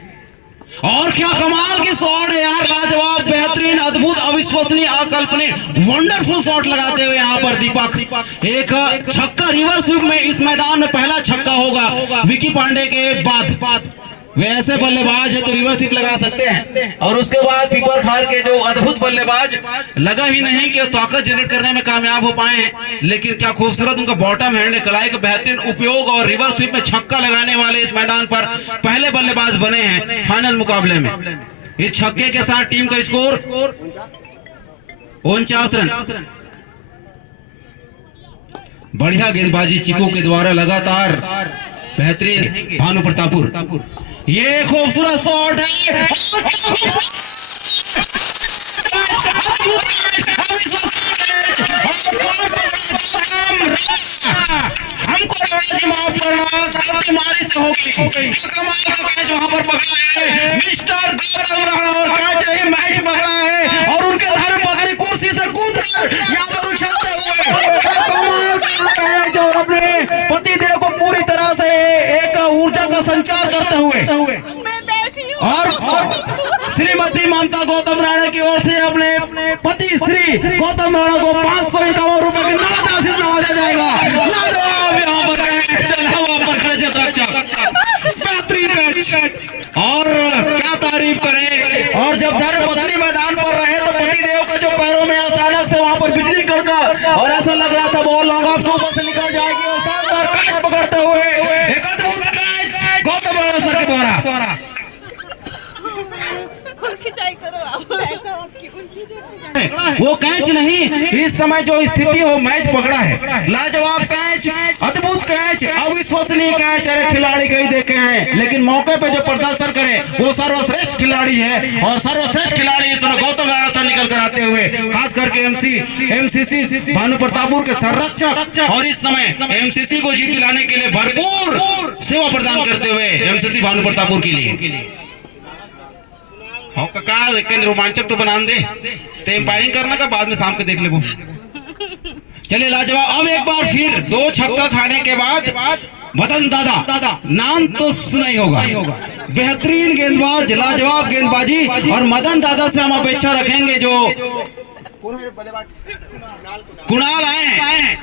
और क्या कमाल की शॉट है यार, लाजवाब, बेहतरीन, अद्भुत, अविश्वसनीय, अकल्पनीय, वंडरफुल शॉट लगाते हुए यहाँ पर दीपक एक छक्का रिवर्स स्वीप में इस मैदान में पहला छक्का होगा विकी पांडे के बाद। वे ऐसे बल्लेबाज है तो रिवर्स स्वीप लगा सकते हैं। और उसके बाद पीपर खार के जो अद्भुत बल्लेबाज, लगा ही नहीं कि ताकत जनरेट करने में कामयाब हो पाए हैं, लेकिन क्या खूबसूरत उनका बॉटम हैंड है, कलाई का बेहतरीन उपयोग, और रिवर्स स्वीप में छक्का लगाने वाले इस मैदान पर पहले बल्लेबाज बने हैं फाइनल मुकाबले में। इस छक्के के साथ टीम का स्कोर 49 रन। बढ़िया गेंदबाजी चिको के द्वारा लगातार बेहतरीन भानु प्रतापपुर। ये खूबसूरत शॉट है, हमको माफ करना, बीमारी से होगी। कमाल का कैच वहां पर पकड़ा है मिस्टर गौतम राणा, और कैच नहीं मैच पकड़ा है, और उनके धर्मपत्नी कुर्सी से कूदकर यहाँ पर उछलते हुए कमाल का कैच, और अपने पति देव को पूरी तरह से एक ऊर्जा का संचार करते हुए, और श्रीमती ममता गौतम राणा की ओर से अपने पति श्री गौतम राणा को 551 रुपए की नगद राशि नवाजा जाएगा। लाजवाब यहाँ पर कैच चला हुआ पर रजत रक्षक, बेहतरीन कैच, और क्या तारीफ करें। और जब धर्मपत्नी मैदान पर रहे तो पति देव का जो पैरों में अचानक से वहां पर बिजली कड़का, और ऐसा लग रहा था बॉल लॉन्ग ऑफ ऊपर से निकल जाएगी, और शानदार कैच पकड़ते हुए एक अद्भुत कैच गौतम राणा सर के द्वारा। खिंचाई करो आप, ऐसा वो कैच नहीं, इस समय जो स्थिति हो मैच पकड़ा है, लाजवाब कैच, अद्भुत कैच, अविश्वसनीय कैच। अरे खिलाड़ी कई देखे हैं, लेकिन मौके पे जो प्रदर्शन करे वो सर्वश्रेष्ठ खिलाड़ी है, और सर्वश्रेष्ठ खिलाड़ी इस समय गौतम राणा से निकल कर आते हुए, खास करके एमसीसी भानु प्रतापपुर के संरक्षक, और इस समय एमसीसी को जीत दिलाने के लिए भरपूर सेवा प्रदान करते हुए एमसीसी भानु प्रतापपुर के लिए। रोमांचक तो बना दे, तो एम्पायरिंग करना का बाद में शाम के देख ले वो। चलिए लाजवाब, अब एक बार फिर 2 छक्का खाने के बाद मदन दादा, नाम तो सुना ही होगा, बेहतरीन गेंदबाज, लाजवाब गेंदबाजी, और मदन दादा से हम अपेक्षा रखेंगे जो कुणाल आए हैं,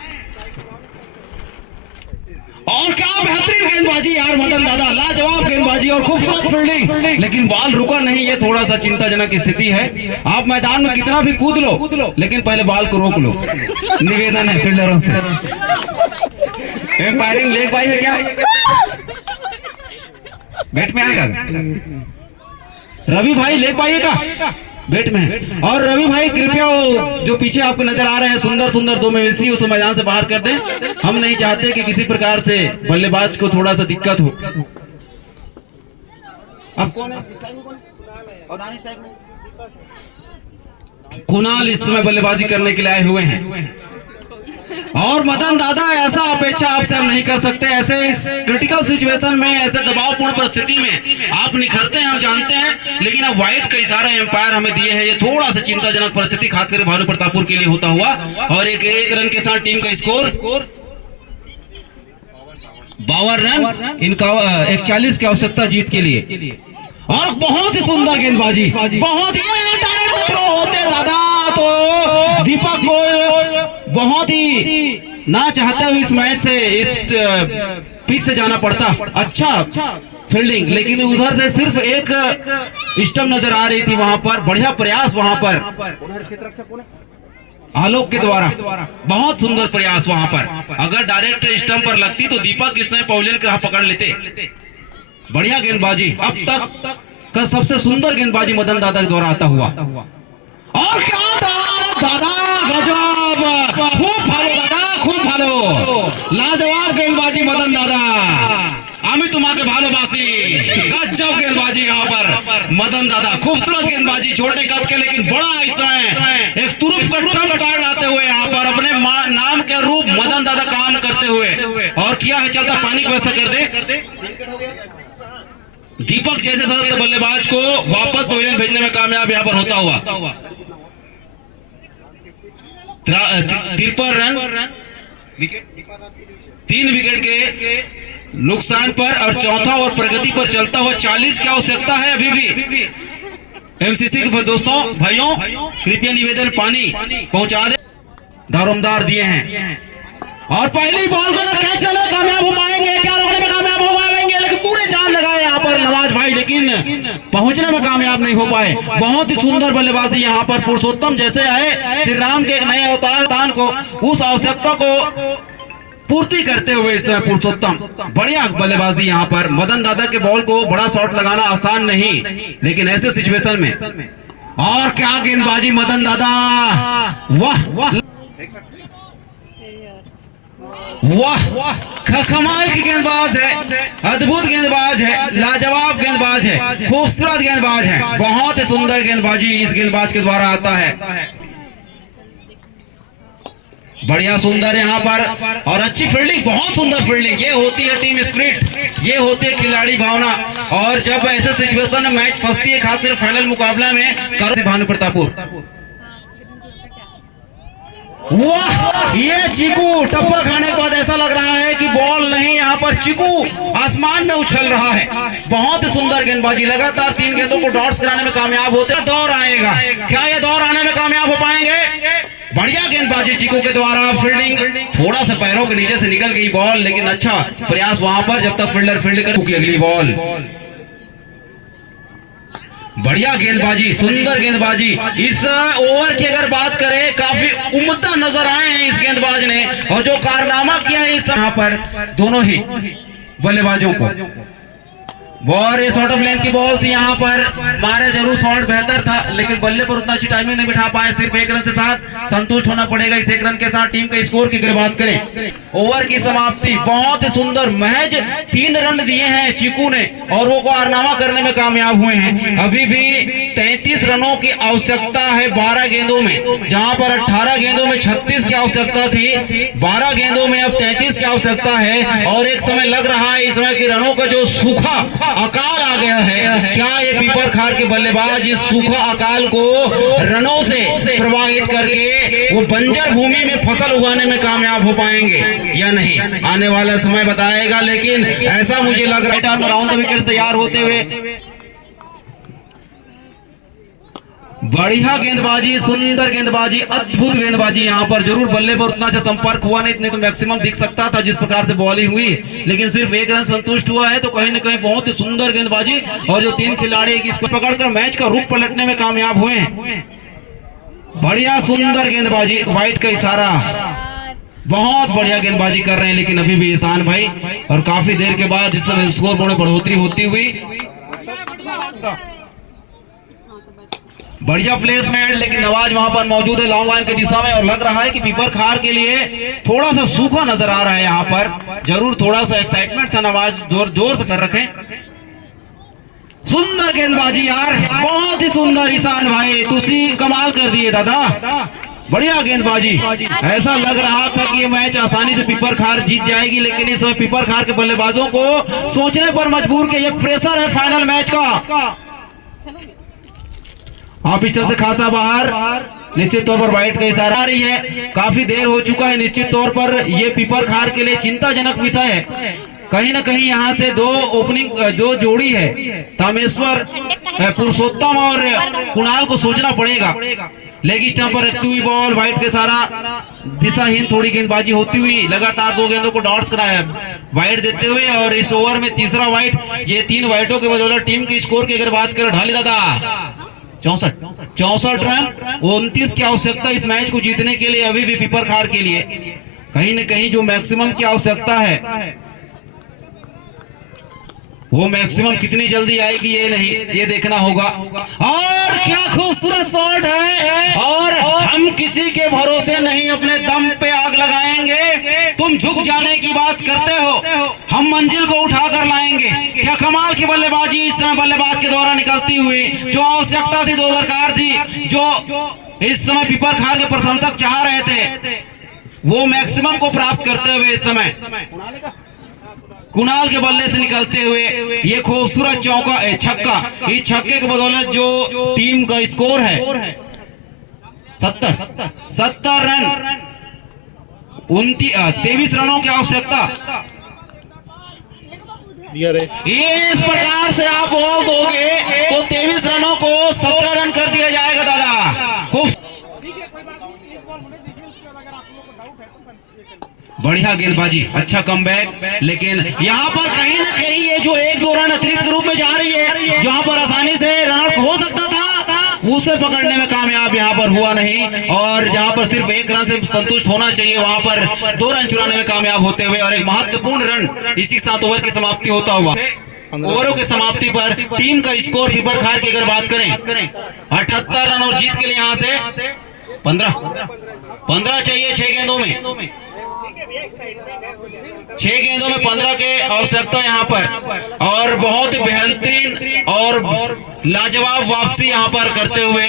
और क्या बेहतरीन गेंदबाजी यार मदन दादा, लाजवाब गेंदबाजी और खूबसूरत फील्डिंग, लेकिन बॉल रुका नहीं, ये थोड़ा सा चिंताजनक स्थिति है। आप मैदान में कितना भी कूद लो, लेकिन पहले बॉल को रोक लो, निवेदन है फील्डरों से। एम्पायरिंग लेग बाई है क्या, बैट में आएगा रवि भाई, लेग बाई है का बैट में है। और रवि भाई कृपया वो जो पीछे आपको नजर आ रहे हैं सुंदर सुंदर 2 मवेशी, उस मैदान से बाहर कर दें। हम नहीं चाहते कि किसी प्रकार से बल्लेबाज को थोड़ा सा दिक्कत हो। अब कौन है? कुणाल इस समय बल्लेबाजी करने के लिए आए हुए हैं, और मदन दादा ऐसा अपेक्षा आपसे हम नहीं कर सकते। ऐसे इस क्रिटिकल सिचुएशन में, ऐसे दबावपूर्ण परिस्थिति में आप निखरते हैं, हम जानते हैं, लेकिन अब वाइट का इशारा एम्पायर हमें दिए हैं। ये थोड़ा सा चिंताजनक परिस्थिति खासकर भानु प्रतापपुर के लिए होता हुआ, और एक रन के साथ टीम का स्कोर 52 रन, इनका 41 की आवश्यकता जीत के लिए। और बहुत ही सुंदर गेंदबाजी, बहुत ही होते दादा, तो दीपक को बहुत ही ना चाहते हुए इस मैच से, इस पिच से जाना पड़ता। अच्छा फील्डिंग, लेकिन उधर से सिर्फ एक स्टंप नजर आ रही थी वहां पर, बढ़िया प्रयास वहां पर आलोक के द्वारा, बहुत सुंदर प्रयास वहां पर। अगर डायरेक्ट स्टंप पर लगती तो दीपक इस समय पवेलियन की राह पकड़ लेते। बढ़िया गेंदबाजी, अब तक का सबसे सुंदर गेंदबाजी मदन दादा के द्वारा आता हुआ। और क्या दादा, गजब, खूब भालो दादा, खूब भालो, लाजवाब गेंदबाजी मदन दादा, আমি তোমাকে ভালোবাসি, गजब गेंदबाजी यहाँ पर मदन दादा, खूबसूरत गेंदबाजी, छोटे कद के लेकिन बड़ा हिस्सा है, एक तुरुप का ट्रम्प कार्ड आते हुए यहाँ पर अपने नाम के रूप मदन दादा काम करते हुए। और किया है चलता पानी की व्यवस्था कर दे, दीपक जैसे सशक्त बल्लेबाज को वापस पवेलियन भेजने में कामयाब यहाँ पर होता हुआ। 53 रन, 3 विकेट के नुकसान पर और चौथा और प्रगति पर चलता हुआ 40 की आवश्यकता है अभी भी। एमसीसी के दोस्तों भाइयों कृपया निवेदन पानी पहुंचा दे, दारोमदार दिए हैं। और पहली बॉल को अगर कैच ले कामयाब हो पाएंगे, क्या रोकने में कामयाब हो पाएंगे, लेकिन पूरे जान लगाए यहाँ पर नवाज भाई, लेकिन पहुंचने में कामयाब नहीं हो पाए। बहुत ही सुंदर बल्लेबाजी यहाँ पर पुरुषोत्तम जैसे आए श्री राम के एक नए अवतार को उस आवश्यकता को पूर्ति करते हुए इस पुरुषोत्तम, बढ़िया बल्लेबाजी यहाँ पर। मदन दादा के बॉल को बड़ा शॉट लगाना आसान नहीं, लेकिन ऐसे सिचुएशन में और क्या गेंदबाजी मदन दादा, वाह वाह वाह, कमाल की गेंदबाज है, अद्भुत गेंदबाज है, लाजवाब गेंदबाज है, खूबसूरत गेंदबाज है, बहुत ही सुंदर गेंदबाजी इस गेंदबाज के द्वारा आता है। बढ़िया सुंदर यहाँ पर और अच्छी फील्डिंग, बहुत सुंदर फील्डिंग, ये होती है टीम स्पिरिट, ये होती है खिलाड़ी भावना। और जब ऐसे सिचुएशन में मैच फंसती है, खास करके फाइनल मुकाबला में, करो भानु प्रतापुर, वाह, ये चीकू टप्पा खाने के बाद ऐसा लग रहा है कि बॉल नहीं, यहाँ पर चीकू आसमान में उछल रहा है। बहुत ही सुंदर गेंदबाजी, लगातार 3 गेंदों को डॉट्स कराने में कामयाब होते हैं। दौर आएगा, क्या ये दौर आने में कामयाब हो पाएंगे? बढ़िया गेंदबाजी चीकू के द्वारा, फील्डिंग थोड़ा सा पैरों के नीचे से निकल गई बॉल, लेकिन अच्छा प्रयास वहां पर जब तक फील्डर फील्ड कर। अगली बॉल, बढ़िया गेंदबाजी, सुंदर गेंदबाजी। इस ओवर की अगर बात करें, काफी उम्दा नजर आए हैं इस गेंदबाज ने, और जो कारनामा किया है इस यहाँ पर दोनों ही बल्लेबाजों को। और ये शॉर्ट ऑफ लेंथ की बॉल थी, यहाँ पर मारे जरूर शॉट बेहतर था, लेकिन बल्ले पर उतना अच्छी टाइमिंग नहीं बिठा पाए। सिर्फ 1 रन से साथ संतुष्ट होना पड़ेगा। इस 1 रन के साथ टीम के स्कोर की अगर बात करें, ओवर की समाप्ति बहुत ही सुंदर, महज 3 रन दिए हैं चीकू ने और वो कारनामा करने में कामयाब हुए हैं। अभी भी 33 रनों की आवश्यकता है 12 गेंदों में, जहां पर 18 गेंदों में 36 की आवश्यकता थी, 12 गेंदों में अब 33 की आवश्यकता है। और एक समय लग रहा है इस समय की रनों का जो सूखा अकाल आ गया है, क्या ये पीपर खार के बल्लेबाज इस सूखा अकाल को रनों से प्रभावित करके वो बंजर भूमि में फसल उगाने में कामयाब हो पाएंगे या नहीं, आने वाला समय बताएगा। लेकिन ऐसा मुझे लग रहा है राउंड द विकेट तैयार होते हुए, बढ़िया गेंदबाजी, सुंदर गेंदबाजी, अद्भुत गेंदबाजी। यहाँ पर जरूर बल्ले पर उतना अच्छा संपर्क हुआ नहीं, इतने तो मैक्सिमम दिख सकता था जिस प्रकार से बॉलिंग हुई, लेकिन सिर्फ 1 रन संतुष्ट हुआ है। तो कहीं ना कहीं बहुत ही सुंदर गेंदबाजी, और जो 3 खिलाड़ी इसको पकड़कर मैच का रुख पलटने में कामयाब हुए हैं। बढ़िया सुंदर गेंदबाजी, वाइट का इशारा, बहुत बढ़िया गेंदबाजी कर रहे हैं। लेकिन अभी भी ईशान भाई, और काफी देर के बाद इस समय स्कोर बोर्ड में बढ़ोतरी होती हुई, बढ़िया प्लेसमेंट, लेकिन नवाज वहां पर मौजूद है लॉन्ग लाइन की दिशा में, और लग रहा है कि पीपर खार के लिए थोड़ा सा सूखा नजर आ रहा है। यहाँ पर जरूर थोड़ा सा एक्साइटमेंट था, नवाज जोर से कर रखे। सुंदर गेंदबाजी यार, बहुत ही सुंदर ईशान भाई, तुसी कमाल कर दिए दादा, बढ़िया गेंदबाजी। ऐसा लग रहा था कि ये मैच आसानी से पीपर खार जीत जाएगी, लेकिन इस समय पीपर खार के बल्लेबाजों को सोचने पर मजबूर किया। ये प्रेशर है फाइनल मैच का। हाँ, पिस्टल से खासा बाहर, निश्चित तौर पर वाइट का इशारा आ रही है। काफी देर हो चुका है, निश्चित तौर पर ये पीपर खार के लिए चिंताजनक विषय है। कहीं ना कहीं यहाँ से 2 ओपनिंग जो जोड़ी है, तामेश्वर पुरुषोत्तम और कुणाल को सोचना पड़ेगा। लेग स्टंप पर रखती हुई बॉल, वाइट के सारा दिशाहीन थोड़ी गेंदबाजी होती हुई, लगातार 2 गेंदों को डॉट्स कराया वाइट देते हुए, और इस ओवर में तीसरा वाइट। ये 3 वाइटों के बदौलत टीम की स्कोर की अगर बात करें, ढाली दादा 64 रन, 29 की आवश्यकता इस मैच को जीतने के लिए अभी भी पीपर खार के लिए। कहीं न कहीं जो मैक्सिमम की आवश्यकता है, वो मैक्सिमम कितनी जल्दी आएगी ये नहीं, ये देखना होगा। और क्या खूबसूरत शॉट है, और हम किसी के भरोसे नहीं, अपने दम पे आग लगाएंगे। तुम झुक जाने की बात करते हो, हम मंजिल को उठा कर लाएंगे। क्या कमाल की बल्लेबाजी इस समय बल्लेबाज के द्वारा निकलती हुई, जो आवश्यकता थी, जो दरकार थी, जो इस समय पीपर खार के प्रशंसक चाह रहे थे, वो मैक्सिमम को प्राप्त करते हुए इस समय कुणाल के बल्ले से निकलते हुए ये खूबसूरत चौका छक्का, इस छक्के के बदौलत जो टीम का स्कोर है 70 रन, 23 रनों की आवश्यकता। ये इस प्रकार से आप बॉल दोगे तो 23 रनों को 17 रन कर दिया जाएगा दादा। खूब बढ़िया गेंदबाजी, अच्छा कमबैक, लेकिन यहाँ पर कहीं ना कहीं ये जो 1-2 रन अतिरिक्त रूप में जा रही है, जहाँ पर आसानी से रन आउट हो सकता था, उसे पकड़ने में कामयाब यहाँ पर हुआ नहीं। और जहाँ पर सिर्फ 1 रन से संतुष्ट होना चाहिए, वहां पर 2 रन चुराने में कामयाब होते हुए, और एक महत्वपूर्ण रन इसी के साथ ओवर की समाप्ति होता हुआ। ओवरों की समाप्ति पर टीम का स्कोर पीपर खार की अगर बात करें 78 रन, और जीत के लिए यहाँ से 15 चाहिए 6 गेंदों में, 6 गेंदों में 15 के आवश्यकता यहाँ पर। और बहुत ही बेहतरीन और लाजवाब वापसी यहाँ पर करते हुए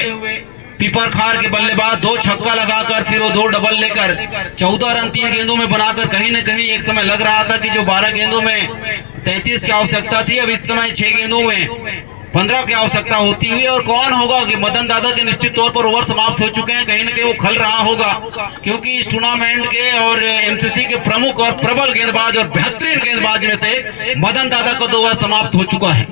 पीपर खार के बल्लेबाज 2 छक्का लगाकर फिर वो 2 डबल लेकर 14 रन 3 गेंदों में बनाकर, कहीं न कहीं एक समय लग रहा था कि जो 12 गेंदों में 33 की आवश्यकता थी, अब इस समय 6 गेंदों में 15 की आवश्यकता होती हुई। और कौन होगा कि मदन दादा के निश्चित तौर पर ओवर समाप्त हो चुके हैं, कहीं ना कहीं वो खल रहा होगा, क्योंकि इस टूर्नामेंट के और एमसीसी के प्रमुख और प्रबल गेंदबाज और बेहतरीन गेंदबाज में से मदन दादा का 2 ओवर समाप्त हो चुका है।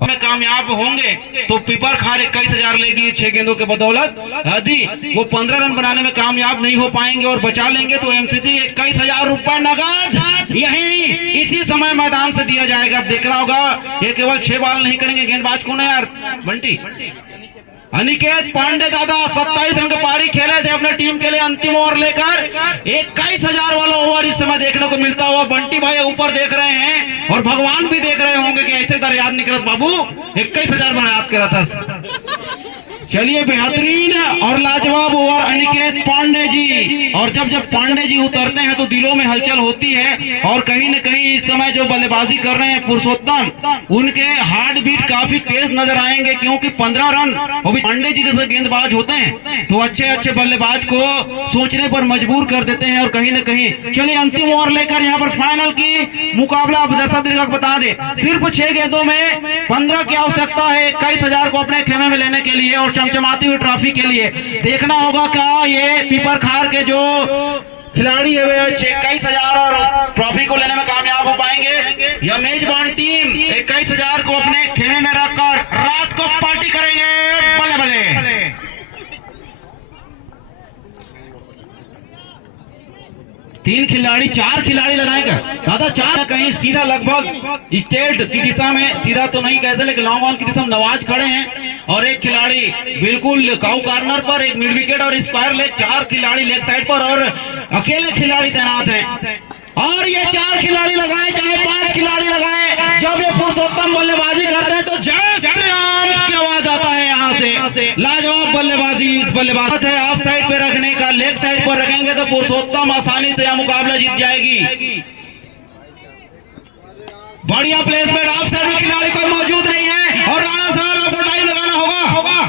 में कामयाब होंगे तो पीपर खार 21,000 लेगी 6 गेंदों के बदौलत। यदि वो 15 रन बनाने में कामयाब नहीं हो पाएंगे और बचा लेंगे तो एमसीसी 21,000 रुपए नगद यही इसी समय मैदान से दिया जाएगा। अब देखना होगा, ये केवल 6 बॉल नहीं करेंगे, गेंदबाज कौन है यार? बंटी अनिकेत पांडे दादा 27 रन की पारी खेले थे अपने टीम के लिए, अंतिम ओवर लेकर 21,000 वाला ओवर इस समय देखने को मिलता हुआ। बंटी भाई ऊपर देख रहे हैं और भगवान भी देख रहे होंगे कि ऐसे दर याद नहीं करत बाबू, 21,000 बना याद करा था। चलिए बेहतरीन और लाजवाब ओवर अनिकेत पांडे जी। और जब पांडे जी उतरते हैं तो दिलों में हलचल होती है, और कहीं न कहीं इस समय जो बल्लेबाजी कर रहे हैं पुरुषोत्तम, उनके हार्ट बीट काफी तेज नजर आएंगे, क्योंकि 15 रन वो भी पांडे जी जैसे गेंदबाज होते हैं तो अच्छे बल्लेबाज को सोचने पर मजबूर कर देते हैं। और कहीं न कहीं चलिए अंतिम ओवर लेकर यहाँ पर फाइनल की मुकाबला बता दे, सिर्फ 6 गेंदों में 15 की आवश्यकता है 21,000 को अपने खेमे में लेने के लिए और चमचमाती हुई ट्रॉफी के लिए। देखना होगा क्या ये पीपर खार के जो खिलाड़ी है वे 21,000 और ट्रॉफी को लेने में कामयाब हो पाएंगे, या मेजबान टीम 21,000 को अपने खेमे में रखकर रात को पार्टी करेंगे। बल्ले बल्ले 3 खिलाड़ी 4 खिलाड़ी लगाएगा दादा, 4 कहीं सीधा लगभग स्टेट की दिशा में, सीधा तो नहीं कहते लेकिन लॉन्ग ऑन की दिशा में नवाज खड़े हैं, और एक खिलाड़ी बिल्कुल काउ कार्नर पर, एक मिड विकेट और स्क्वायर लेग, 4 खिलाड़ी लेग साइड पर और अकेले खिलाड़ी तैनात हैं। और ये 4 खिलाड़ी लगाए चाहे 5 खिलाड़ी लगाए, जब ये पुरुषोत्तम बल्लेबाजी करते हैं तो जय श्री राम की आवाज आता है यहाँ से। लाजवाब बल्लेबाजी इस बल्लेबाज है, ऑफ साइड पे रखने का, लेग साइड पर रखेंगे तो पुरुषोत्तम आसानी से यह मुकाबला जीत जाएगी। बढ़िया प्लेसमेंट, ऑफ साइड में खिलाड़ी कोई मौजूद नहीं है, और राणा साहब आपको टाइम लगाना होगा।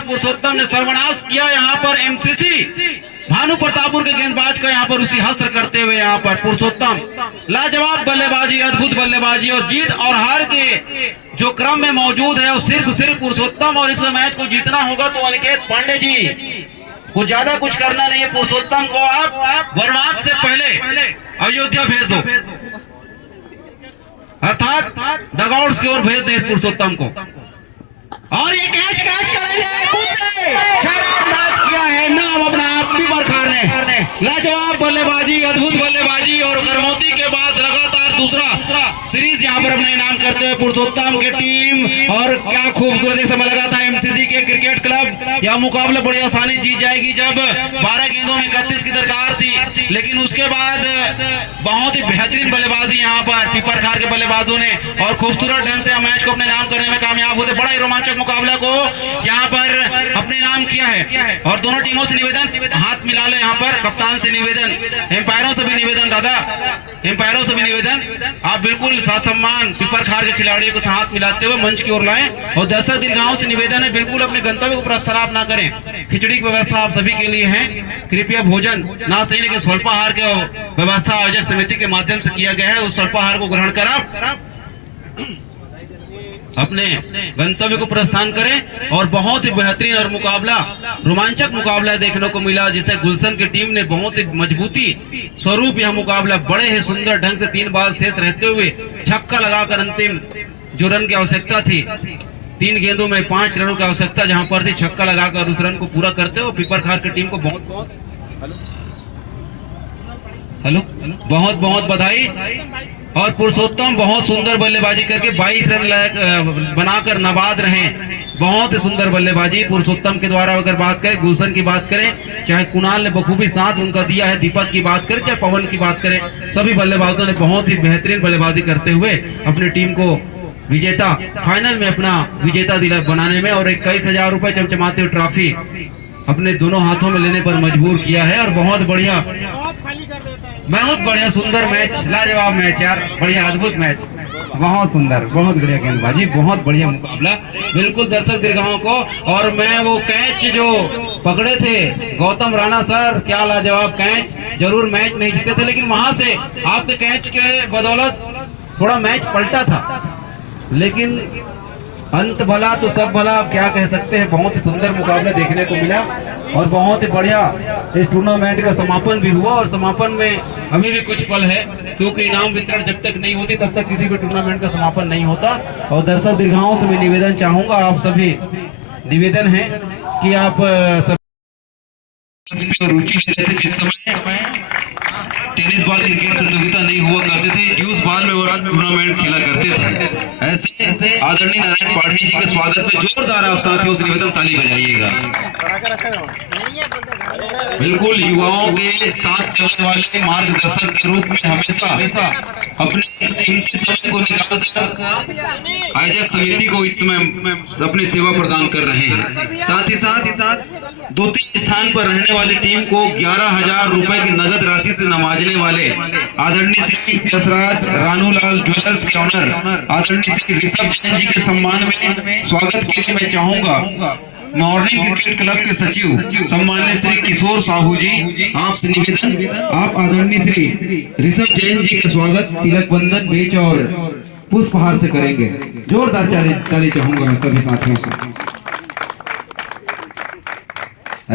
पुरुषोत्तम ने सर्वनाश किया यहाँ पर एमसीसी भानु प्रतापपुर के गेंदबाज को यहाँ पर उसी हस्र करते हुए यहाँ पर पुरुषोत्तम लाजवाब बल्लेबाजी, अद्भुत बल्लेबाजी, और जीत और हार के जो क्रम में मौजूद है वो सिर्फ पुरुषोत्तम। और इस मैच को जीतना होगा तो अनिकेत पांडे जी को ज्यादा कुछ करना नहीं है, पुरुषोत्तम को आप वनवास से पहले अयोध्या भेज दो, अर्थात डगआउट्स की ओर भेज दें इस पुरुषोत्तम को। और ये कैच करेंगे, मैच किया है नाम अपना पीपर खार ने। लाजवाब बल्लेबाजी, अद्भुत बल्लेबाजी और करमौती के बाद लगातार दूसरा सीरीज यहाँ पर अपने इनाम करते हुए पुरुषोत्तम की टीम। और क्या खूबसूरत समय लगा था एमसीसी के क्रिकेट क्लब। यह मुकाबला बड़ी आसानी जीत जाएगी जब 12 गेंदों में 31 की दरकार थी, लेकिन उसके बाद बहुत ही बेहतरीन बल्लेबाजी यहाँ पर पिपरखार के बल्लेबाजों ने और खूबसूरत ढंग से मैच को अपने नाम करने में कामयाब होते। बड़ा ही रोमांचक मुकाबला को यहाँ पर अपने नाम किया है। और दोनों टीमों से निवेदन, हाथ मिला लो यहाँ पर, कप्तान से निवेदन, एम्पायरों से भी निवेदन, दादा एम्पायरों से भी निवेदन, आप बिल्कुल साथ सम्मान पिपरखार के खिलाड़ियों को हाथ मिलाते हुए मंच की ओर लाएं। और दर्शक दीर्घाओं से निवेदन है बिल्कुल अपने गंतव्य को प्रस्थाप ना करें। खिचड़ी की व्यवस्था आप सभी के लिए है, कृपया भोजन ना सही लेकिन स्वल्पाहार के व्यवस्था आयोजक समिति के माध्यम से किया गया है। उस स्वल्पाहार को ग्रहण कर आप अपने गंतव्य को प्रस्थान करें। और बहुत ही बेहतरीन और मुकाबला, रोमांचक मुकाबला देखने को मिला, जिससे गुलशन की टीम ने बहुत ही मजबूती स्वरूप यह मुकाबला बड़े ही सुंदर ढंग से 3 बॉल शेष रहते हुए छक्का लगाकर अंतिम जो रन की आवश्यकता थी, 3 गेंदों में 5 रनों की आवश्यकता जहां पर थी, छक्का लगाकर उस रन को पूरा करते हुए पिपरखार की टीम को बहुत बहुत बधाई। और पुरुषोत्तम बहुत सुंदर बल्लेबाजी करके 22 रन बनाकर नाबाद रहे। बहुत ही सुंदर बल्लेबाजी पुरुषोत्तम के द्वारा अगर बात करें, गुलशन की बात करें, चाहे कुणाल ने बखूबी साथ उनका दिया है, दीपक की बात करें, चाहे पवन की बात करें, सभी बल्लेबाजों ने बहुत ही बेहतरीन बल्लेबाजी करते हुए अपनी टीम को विजेता, फाइनल में अपना विजेता दिला बनाने में और 21,000 रुपए चमचमाते हुए ट्रॉफी अपने दोनों हाथों में लेने पर मजबूर किया है। और बहुत बढ़िया सुंदर मैच, लाजवाब मैच यार, बढ़िया अद्भुत मैच, बहुत सुंदर, बहुत बढ़िया गेंदबाजी, बहुत बढ़िया मुकाबला बिल्कुल दर्शक दीर्घाओं को। और मैं वो कैच जो पकड़े थे गौतम राणा सर, क्या लाजवाब कैच, जरूर मैच नहीं जीते थे लेकिन वहां से आपके कैच के बदौलत थोड़ा मैच पलटा था, लेकिन अंत भला तो सब भला, आप क्या कह सकते हैं। बहुत ही सुंदर मुकाबला देखने को मिला और बहुत ही बढ़िया इस टूर्नामेंट का समापन भी हुआ। और समापन में अभी भी कुछ पल है, क्योंकि इनाम वितरण जब तक नहीं होती तब तक किसी भी टूर्नामेंट का समापन नहीं होता। और दर्शक दीर्घाओं से मैं निवेदन चाहूंगा, आप सभी निवेदन है कि आप रुचि लेते जिस समय टेनिस बॉल क्रिकेट प्रतियोगिता नहीं हुआ करते थे, ड्यूस बॉल में वो टूर्नामेंट खेला करते थे। ऐसे आदरणीय नारायण पाढ़ी जी के स्वागत में जोरदार आप साथियों से निवेदन ताली बजाइएगा। बिल्कुल युवाओं के साथ चलने वाले मार्गदर्शक के रूप में हमेशा अपने कीमती समय को निकालकर आयोजक समिति को इस समय अपनी सेवा प्रदान कर रहे हैं। साथ ही साथ द्वितीय स्थान पर रहने वाली टीम को 11,000 रुपए की नगद राशि से नवाजने वाले आदरणीय श्री जसराज रानूलाल ज्वेलर्स के ऑनर आदरणीय श्री ऋषभ जैन जी के सम्मान में स्वागत के लिए मैं चाहूंगा मॉर्निंग क्रिकेट क्लब के सचिव सम्मान्य श्री किशोर साहू जी, आपसे निवेदन, आप आदरणीय श्री ऋषभ जैन जी का स्वागत तिलक बंधन बेच और पुष्पहार से करेंगे। जोरदार ताली चाहूंगा सभी साथियों से।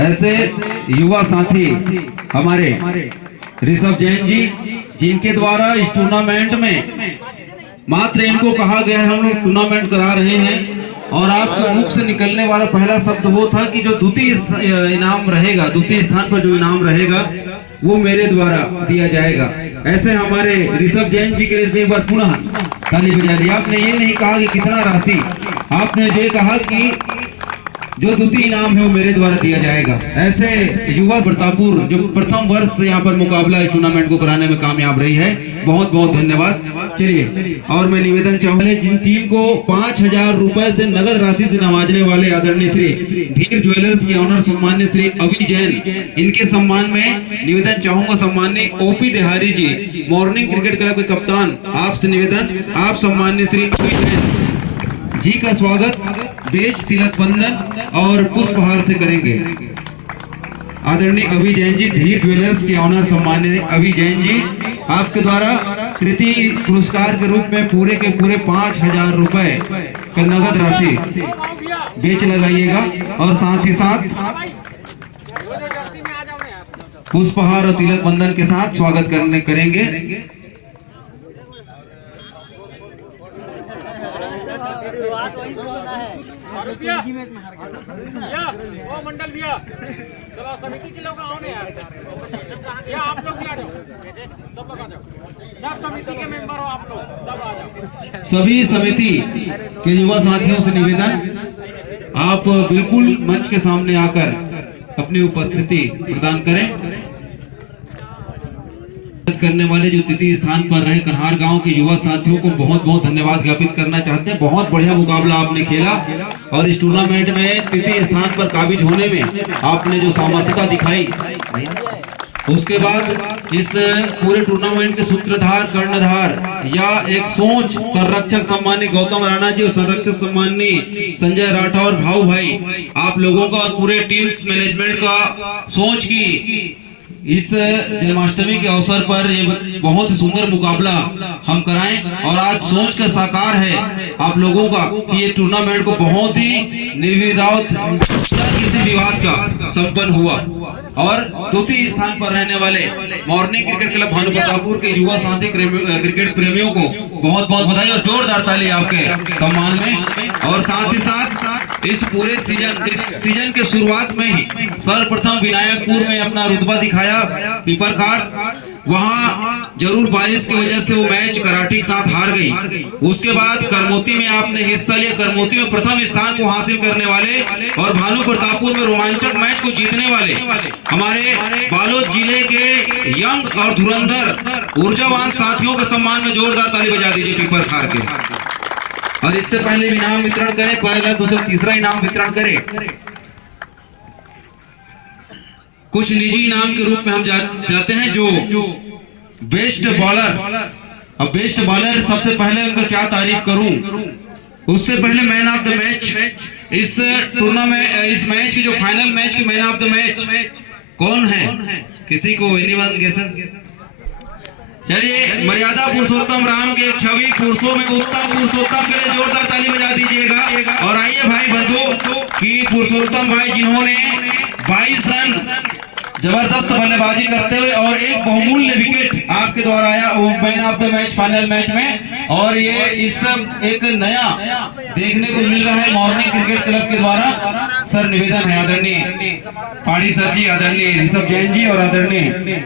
ऐसे युवा साथी हमारे ऋषभ जैन जी, जिनके द्वारा इस टूर्नामेंट में मात्र इनको कहा गया है हम लोग टूर्नामेंट करा रहे हैं, और आपके मुख से निकलने वाला पहला शब्द वो था कि जो द्वितीय इनाम रहेगा, द्वितीय स्थान पर जो इनाम रहेगा वो मेरे द्वारा दिया जाएगा। ऐसे हमारे ऋषभ जैन जी के लिए एक बार पुनः ताली बजा दी। आपने ये नहीं कहा कि कितना राशि, आपने ये कहा कि जो द्वितीय इनाम है वो मेरे द्वारा दिया जाएगा। ऐसे युवा प्रतापुर जो प्रथम वर्ष यहाँ पर मुकाबला इस टूर्नामेंट को कराने में कामयाब रही है, बहुत बहुत धन्यवाद। चलिए, और मैं निवेदन चाहूंगा जिन टीम को 5,000 रुपए से नगद राशि से नवाजने वाले आदरणीय श्री धीर ज्वेलर्स के ऑनर सम्मान्य श्री अभी जैन, इनके सम्मान में निवेदन चाहूंगा सम्मान्य ओपी देहारी जी, मॉर्निंग क्रिकेट क्लब के कप्तान, आपसे निवेदन, आप सम्मान्य श्री अभी जैन जी का स्वागत बेच तिलक बंधन और पुष्पहार से करेंगे। आदरणीय अभी जैन जी, धीर ज्वेलर्स के ऑनर सम्मान्य अभी जैन जी, आपके द्वारा तृतीय पुरस्कार के रूप में पूरे के पूरे 5,000 रुपए का नगद राशि बेच लगाइएगा। और साथ ही साथ पुष्पहार और तिलक बंधन के साथ स्वागत करेंगे। भैया वो मंडल भैया चलो समिति के लोग आओ ना यार या आप लोग भी आ जाओ सब लोग आ जाओ सब समिति के मेंबर हो आप लोग सब आ जाओ सभी समिति के युवा साथियों से निवेदन, आप बिल्कुल मंच के सामने आकर अपनी उपस्थिति प्रदान करें। करने वाले जो तृतीय स्थान पर रहे कन्हार गांव के युवा साथियों को बहुत बहुत धन्यवाद ज्ञापित करना चाहते हैं। बहुत बढ़िया मुकाबला आपने खेला और इस टूर्नामेंट में तृतीय स्थान पर काबिज होने में आपने जो सामर्थ्यता दिखाई, उसके बाद इस पूरे टूर्नामेंट के सूत्रधार कर्णधार या एक सोच संरक्षक सम्मानी गौतम राणा जी और संरक्षक सम्मानी संजय राठौर भाऊ भाई, आप लोगों का और पूरे टीम्स मैनेजमेंट का सोच की इस जन्माष्टमी के अवसर पर ये बहुत ही सुंदर मुकाबला हम कराएं और आज सोच का साकार है आप लोगों का कि ये टूर्नामेंट को बहुत ही निर्विवाद किसी विवाद का संपन्न हुआ और द्वितीय स्थान पर रहने वाले morning cricket club Bhanu Pratappur के युवा साथी क्रिकेट प्रेमियों को बहुत बहुत बधाई और जोरदार ताली आपके सम्मान में। और साथ ही साथ इस पूरे सीजन के शुरुआत में ही सर्वप्रथम विनायकपुर में अपना रुतबा दिखाया पीपरखार, वहां जरूर बारिश की वजह से वो मैच कराटी के साथ हार गई। उसके बाद करमोती में आपने हिस्सा लिया, करमोती में प्रथम स्थान को हासिल करने वाले और भानु प्रतापपुर में रोमांचक मैच को जीतने वाले हमारे बालोद जिले के यंग और धुरंधर ऊर्जावान साथियों के सम्मान में जोरदार ताली बजा दीजिए पीपरखार के। और इससे पहले इनाम वितरण करें, पहला दूसरा तीसरा इनाम वितरण करें। कुछ निजी इनाम के रूप में हम जाते हैं जो बेस्ट बॉलर। अब बेस्ट बॉलर सबसे पहले उनका क्या तारीफ करूं, उससे पहले मैन ऑफ द मैच इस टूर्नामेंट इस मैच की जो फाइनल मैच की मैन ऑफ द मैच कौन है, किसी को एनीवन गेसेस? चलिए मर्यादा पुरुषोत्तम राम के छवि पुरुषों में उत्तम पुरुषोत्तम के लिए जोरदार ताली बजा दीजिएगा। और आइए भाई बंधु कि पुरुषोत्तम भाई जिन्होंने 22 रन जबरदस्त बल्लेबाजी करते हुए और एक बहुमूल्य विकेट आपके द्वारा आया वो man of the match final match में, और ये इस सब एक नया देखने को मिल रहा है मॉर्निंग क्रिकेट क्लब के द्वारा। सर निवेदन है आदरणीय पाड़ी सर जी, आदरणीय ऋषभ जैन जी और आदरणीय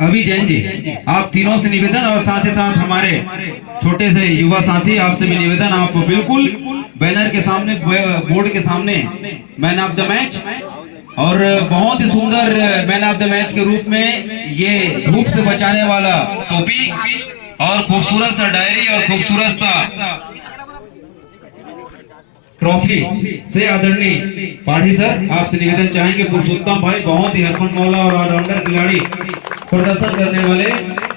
अभी जैन जी, आप तीनों से निवेदन और साथ ही साथ हमारे छोटे से युवा साथी आपसे भी निवेदन, आप बिल्कुल बैनर के सामने बोर्ड के सामने मैन ऑफ द मैच और बहुत ही सुंदर मैन ऑफ द मैच के रूप में ये धूप से बचाने वाला टोपी और खूबसूरत सा डायरी और खूबसूरत सा ट्रॉफी से आदरणीय पाठी सर आपसे निवेदन चाहेंगे। पुरुषोत्तम भाई बहुत ही हरफन मौला और ऑलराउंडर खिलाड़ी प्रदर्शन करने वाले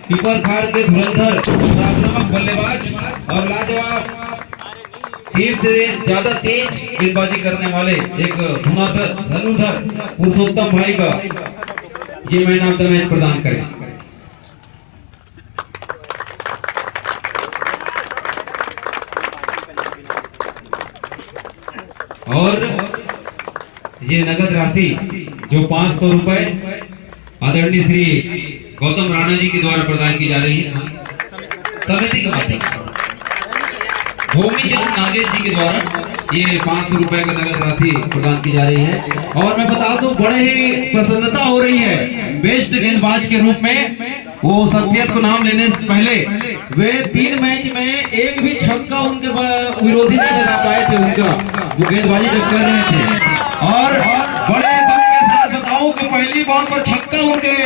पीपरखार के धुरंधर आक्रामक बल्लेबाज और लाजवाब तीर से ज्यादा तेज गेंदबाजी करने वाले एक धनुर्धर पुरुषोत्तम भाई का ये मैन ऑफ द मैच प्रदान करें। और ये नगद राशि जो 500 रुपए आदरणीय श्री गौतम राणा जी के द्वारा प्रदान की जा रही है समिति के माध्यम से भूमिचंद नागेश जी के द्वारा ये 500 रुपए का नगद राशि प्रदान की जा रही है। और मैं बता दूं बड़े ही प्रसन्नता हो रही है बेस्ट गेंदबाज के रूप में वो शख्सियत को नाम लेने से पहले वे 3 मैच में एक भी छक्का उनके विरोधी नहीं लगा पाए थे उनका वो गेंदबाजी जब कर रहे थे। और बड़े दुख के साथ बताऊं कि पहली बॉल पर छक्का उनके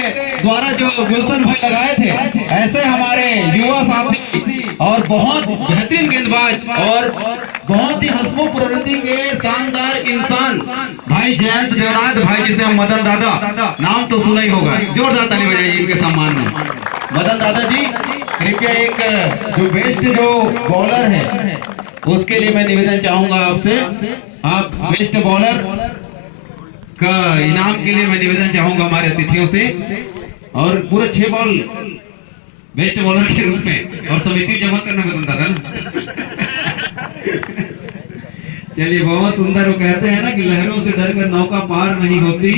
द्वारा जो गुलशन भाई लगाए थे, ऐसे हमारे युवा साथी और बहुत बेहतरीन गेंदबाज और बहुत ही हंसमुख प्रवृत्ति के शानदार इंसान भाई जयंत देवनाथ भाई, जिसे हम मदन दादा नाम तो सुना ही होगा, जोरदार ताली बजाइए इनके सम्मान में। मदन दादा जी कृपया एक जो बेस्ट जो बॉलर है उसके लिए मैं निवेदन चाहूंगा आपसे, आप बेस्ट बॉलर का इनाम के लिए मैं निवेदन चाहूंगा हमारे अतिथियों से। और पूरे 6 बॉल बेस्ट बॉलर के रूप में और समिति जमा करना बनता था। चलिए बहुत सुंदर, वो कहते हैं ना कि लहरों से डरकर नौका पार नहीं होती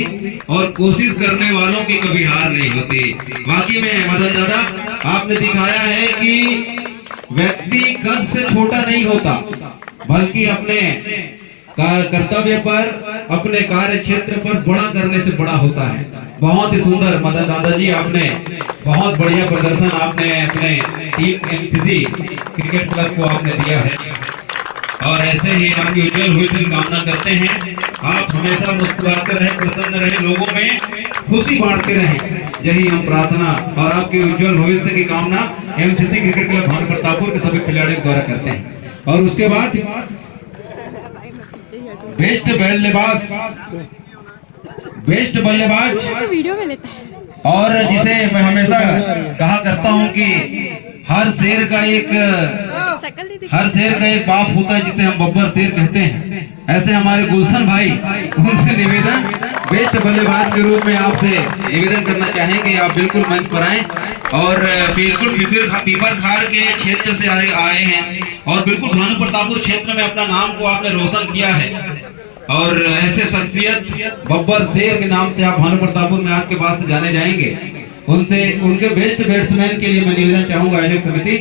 और कोशिश करने वालों की कभी हार नहीं होती। वाकई में मदन दादा आपने दिखाया है कि व्यक्ति कद से छोटा नहीं होता, बल्कि अपने कर्तव्य पर, अपने कार्य क्षेत्र पर बड़ा करने से बड़ा होता है। बहुत ही सुंदर मदन दादाजी, आपने बहुत बढ़िया प्रदर्शन आपने अपने टीम एमसीसी क्रिकेट क्लब को आपने दिया है और ऐसे ही आपकी उज्जवल भविष्य की कामना करते हैं। आप हमेशा मुस्कुराते रहे, प्रसन्न रहे, लोगों में खुशी बांटते रहें, यही हम प्रार्थना और आपके उज्जवल भविष्य की कामना MCC cricket club Bhanu Pratappur के सभी खिलाड़ियों द्वारा करते हैं। और उसके बाद बेस्ट बल्लेबाज वीडियो में लेता है और जिसे मैं हमेशा कहा करता हूं कि हर शेर का एक बाप होता है, जिसे हम बब्बर शेर कहते हैं। ऐसे हमारे गुलशन भाई, उनसे निवेदन, बेस्ट बल्लेबाज के रूप में आपसे निवेदन करना चाहेंगे आप बिल्कुल मंच पर आए और बिल्कुल पीपर खार के क्षेत्र से आए हैं और बिल्कुल भानु प्रतापपुर क्षेत्र में अपना नाम को आपने रोशन किया है और ऐसे शख्सियत बब्बर शेर के नाम से आप भानु प्रतापपुर में आज के बाद से जाने जाएंगे। उनसे उनके बेस्ट बैट्समैन के लिए मैं निवेदन चाहूंगा आयोजक समिति,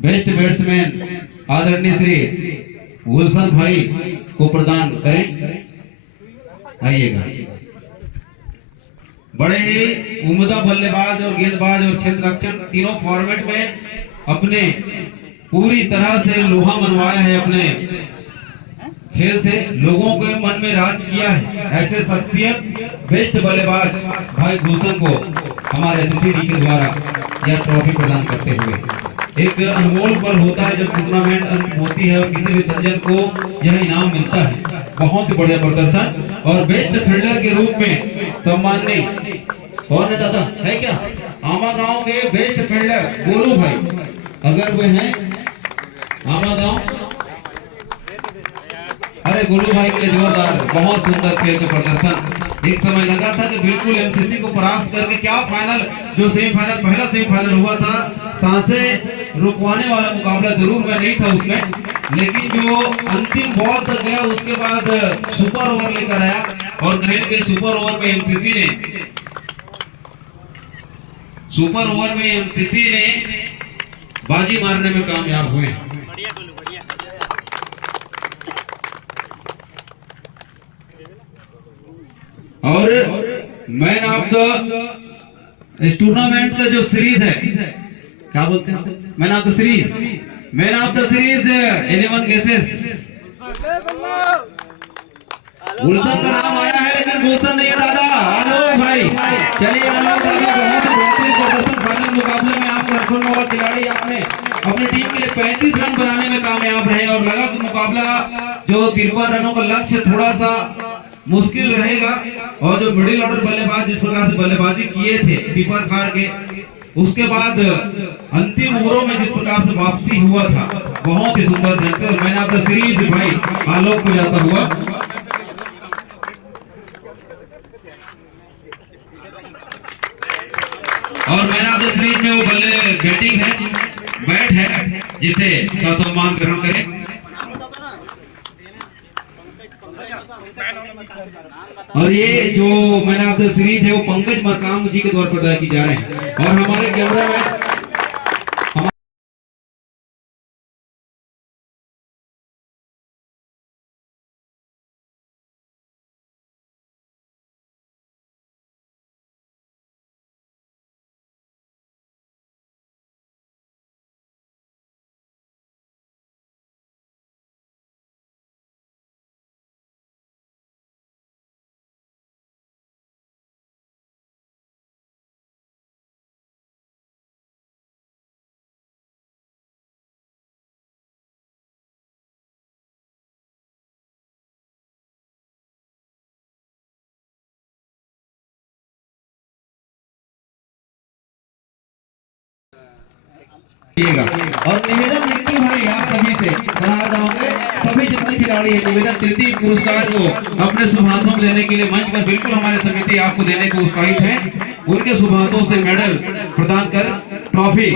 बेस्ट बैट्समैन आदरणीय श्री गुलशन भाई को प्रदान करें। आइएगा। बड़े ही उम्दा बल्लेबाज और गेंदबाज और क्षेत्र रक्षण तीनों फॉर्मेट में अपने पूरी तरह से लोहा मनवाया है, अपने खेल से लोगों के मन में राज किया है। ऐसे शख्सियत बेस्ट बल्लेबाज भाई गुलशन को हमारे अतिथि जी के द्वारा यह ट्रॉफी प्रदान करते हुए एक अनमोल पल होता है जब टूर्नामेंट अंत होती है और किसी भी सज्जन को यह इनाम मिलता है। बहुत ही बढ़िया प्रदर्शन और बेस्ट फील्डर के रूप में सम्माननीय कौन है दादा, है क्या, आमा गांव के बेस्ट फील्डर गोलू भाई, अगर वे हैं आमा गांव, अरे गोलू भाई के लिए जोरदार, बहुत सुंदर खेल के प्रदर्शन। एक समय लगा था कि बिल्कुल एमसीसी को परास्त करके क्या फाइनल, जो सेमीफाइनल पहला सेमीफाइनल हुआ था, सांसें रुकवाने वाला मुकाबला जरूर मैं नहीं था उसमें, लेकिन जो अंतिम बॉल तक गया उसके बाद सुपर ओवर लेकर आया और कहीं के सुपर ओवर में एमसीसी ने बाजी मारने में कामयाब हुए। और मैन ऑफ द इस टूर्नामेंट का जो सीरीज है, क्या बोलते हैं, man of the series 11 guesses Gulshan का नाम आया है, लेकिन गुलशन नहीं है दादा। आलो भाई, चलिए आलो दादा, बहुत बेहतरीन प्रदर्शन फाइनल मुकाबले में आप परफॉर्म वाला खिलाड़ी, आपने अपनी टीम के लिए 35 रन बनाने में कामयाब रहे और लगा कि मुकाबला जो 53 रनों का लक्ष्य थोड़ा सा मुश्किल रहेगा और जो मिडिल ऑर्डर बल्लेबाज जिस प्रकार से बल्लेबाजी किए थे पीपर खार के, उसके बाद अंतिम ओवरों में जिस प्रकार से वापसी हुआ था, बहुत ही सुंदर ढंग से मैन ऑफ द सीरीज भाई आलोक को जाता हुआ। और मैन ऑफ द सीरीज में वो बैटिंग है, बैट है, जिसे ससम्मान ग्रहण करें। और ये जो मैन ऑफ द सीरीज है वो पंकज मरकाम जी के द्वारा प्रदान की जा रहे हैं और हमारे कैमरा में और निवेदन निखिल भाई आप सभी से कहा जाओगे, सभी जितने खिलाड़ी है निवेदन तृतीय पुरस्कार को अपने शुभ हाथों में लेने के लिए मंच पर बिल्कुल हमारे समिति आपको देने को उत्साहित है। उनके शुभ हाथों से मेडल प्रदान कर ट्रॉफी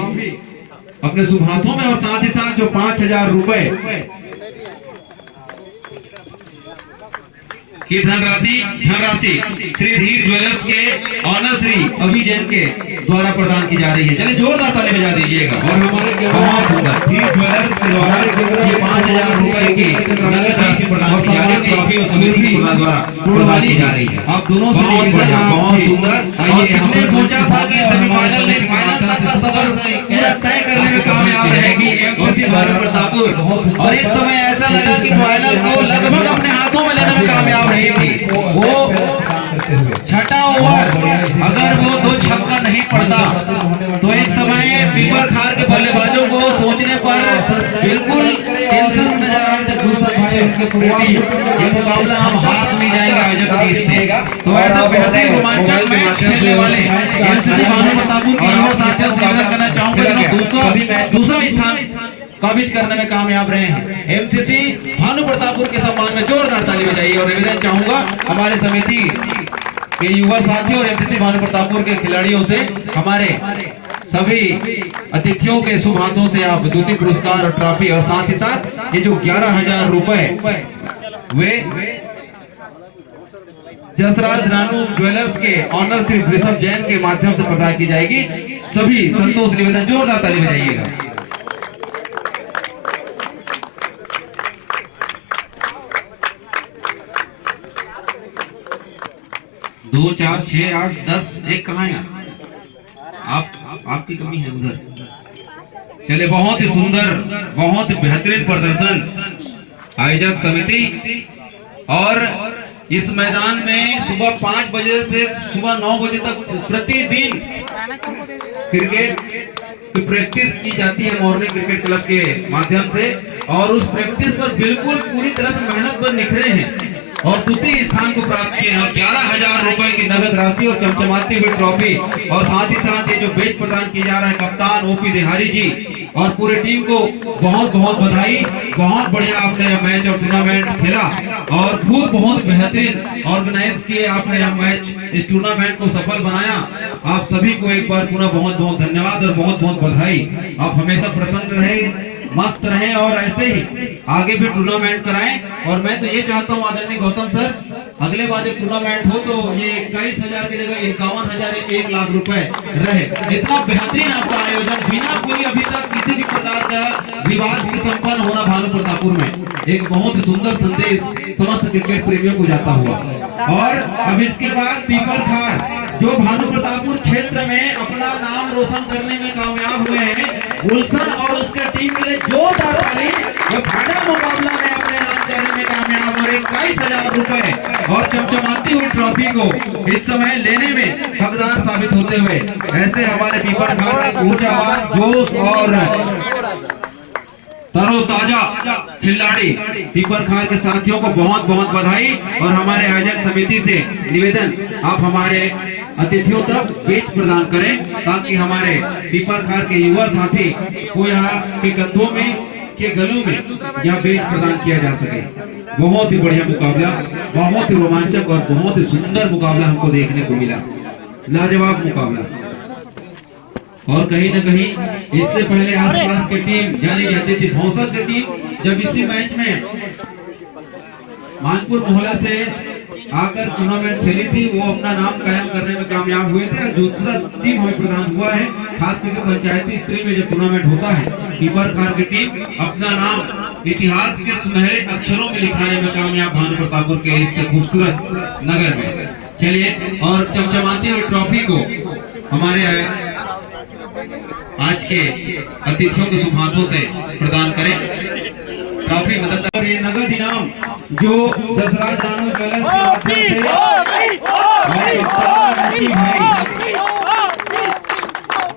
अपने शुभ हाथों में और साथ ही साथ जो 5000 रुपए की धनराशि श्री धीर ज्वेलर्स के ऑनर श्री अभी जैन के द्वारा प्रदान की जा रही है। चलिए जोरदार ताली बजा दीजिएगा। और हमारे बहुत सुंदर धीर ज्वेलर्स के द्वारा ये 5000 रुपए की नगद राशि प्रदान की जा रही है। ट्रॉफी और समिति द्वारा प्रदान की जा रही है। आप दोनों से बहुत बढ़िया, बहुत सुंदर। आइए, हमने सोचा था कि सेमीफाइनल में फाइनल तक का सफर पूरा तय करने में कामयाब रहेगी एमसीसी भानु प्रतापपुर, और एक समय ऐसा लगा कि फाइनल को लगभग अपने हाथों में लेने में कामयाब रही थी। वो छठा ओवर अगर वो 2 छक्का नहीं पड़ता तो एक समय पीपर खार के बल्लेबाजों को सोचने पर बिल्कुल टेंशन नजर आ रहे थे। ये मुकाबला हम हाथ नहीं जाएंगे आयोजक टीम से। तो ऐसा बेहतरीन रोमांचक मैच खेलने वाले एमसीसी भानु प्रतापपुर के युवा साथियों से निवेदन करना चाहूंगा दूसरा स्थान काबिज करने में कामयाब रहे हैं। एमसीसी भानु प्रतापपुर के सम्मान में जोरदार ताली बजाइए। और निवेदन चाहूंगा हमारे समिति के युवा साथियों और एमसीसी भानु प्रतापपुर के खिलाड़ियों से, हमारे सभी अतिथियों के शुभ हाथों से आप द्वितीय पुरस्कार और ट्रॉफी और साथ ही साथ ये जो 11,000 रुपए वे जसराज रानू ज्वेलर्स के ऑनर श्री ऋषभ जैन के माध्यम से प्रदान की जाएगी। सभी संतोष निवेदन जोरदार ताली बजाइएगा। 2 4 6 8 10 एक कहाँ है? आपकी कमी है उधर। चले, बहुत ही सुंदर, बहुत बेहतरीन प्रदर्शन आयोजक समिति। और इस मैदान में सुबह 5 बजे से सुबह 9 बजे तक प्रतिदिन क्रिकेट की प्रैक्टिस की जाती है मॉर्निंग क्रिकेट क्लब के माध्यम से। और उस प्रैक्टिस पर बिल्कुल पूरी तरह से मेहनत पर निखरे हैं और द्वितीय स्थान को प्राप्त किए हैं। और 11,000 रुपए की नगद राशि और चमचमाती हुई ट्रॉफी, और साथ ही साथ ये जो बेच प्रदान किया जा रहा है कप्तान ओपी देहारी जी और पूरी टीम को बहुत बहुत बधाई। बहुत बढ़िया आपने मैच और टूर्नामेंट खेला और खूब बहुत बेहतरीन ऑर्गेनाइज किए आपने यह मैच, इस टूर्नामेंट को सफल बनाया। आप सभी को एक बार पुनः बहुत बहुत धन्यवाद और बहुत बहुत बधाई। आप हमेशा प्रसन्न रहे, मस्त रहें और ऐसे ही आगे भी टूर्नामेंट कराएं। और मैं तो ये चाहता हूँ आदरणीय गौतम सर, अगले बार जब टूर्नामेंट हो तो ये 21,000 की जगह 51,000 1 लाख रुपए रहे। इतना बेहतरीन आपका आयोजन, बिना कोई अभी तक किसी भी प्रकार का विवाद से संपन्न होना भानु प्रतापपुर में एक बहुत ही सुंदर संदेश समस्त क्रिकेट प्रेमियों को जाता हुआ। और अब इसके बाद पीपल खार जो भानु प्रतापपुर क्षेत्र में अपना नाम रोशन करने में कामयाब हुए हैं, गुलशन और उसके टीम के लिए जोरदार ताली। जो फाइनल मुकाबला में अपने नाम करने में कामयाब और 21,000 रुपए और चमचमाती हुई ट्रॉफी को इस समय लेने में हकदार साबित होते हुए ऐसे हमारे पीपल खार के ऊर्जावान, जोश और तरोताजा खिलाड़ी पीपर खार के साथियों को बहुत बहुत बधाई। और हमारे आयोजक समिति से निवेदन, आप हमारे अतिथियों तक बेच प्रदान करें ताकि हमारे पीपर खार के युवा साथी को यहाँ के कंधों में के गलों में यह बेच प्रदान किया जा सके। बहुत ही बढ़िया मुकाबला, बहुत ही रोमांचक और बहुत ही सुंदर मुकाबला हमको देखने को मिला, लाजवाब मुकाबला। और कहीं न कहीं इससे पहले आसपास की टीम यानी अतिथि भौंसर की टीम जब इसी मैच में मानपुर मोहल्ला से आकर टूर्नामेंट खेली थी, वो अपना नाम कायम करने में कामयाब हुए थे। दूसरा टीम हमें प्रदान हुआ है, खास करके पंचायती स्त्री में जब टूर्नामेंट होता है पीपर खार की टीम अपना नाम इतिहास के सुनहरे अक्षरों में लिखाने में कामयाब भानु प्रतापपुर के इस खूबसूरत नगर में। चलिए, और चमचमाती हुई ट्रॉफी को हमारे आज के अतिथियों के शुभ हाथों से प्रदान करें। ट्रॉफी मदद और ये नगद इनाम जो जसराज रानू ज्वेलर्स के माध्यम से भाई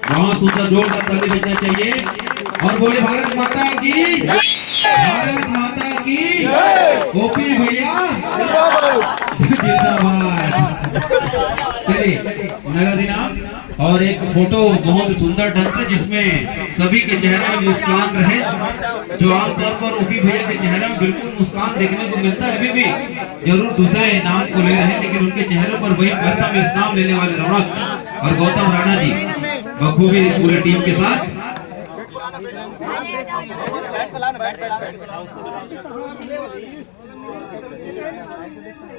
बहुत सुंदर जोरदार ताली बजना चाहिए। और बोले भारत माता की, भारत माता की, ओपी भैया जिंदाबाद। चलिए, नगद इनाम और एक फोटो बहुत सुंदर ढंग से जिसमें सभी के चेहरे में मुस्कान रहे। जो आमतौर पर ओपी भैया के चेहरे में बिल्कुल मुस्कान देखने को मिलता है, अभी भी जरूर दूसरे इनाम को ले रहे हैं लेकिन उनके चेहरों पर वही प्रथम इनाम लेने वाले रौनक और गौतम राणा जी बखूबी पूरी टीम के साथ।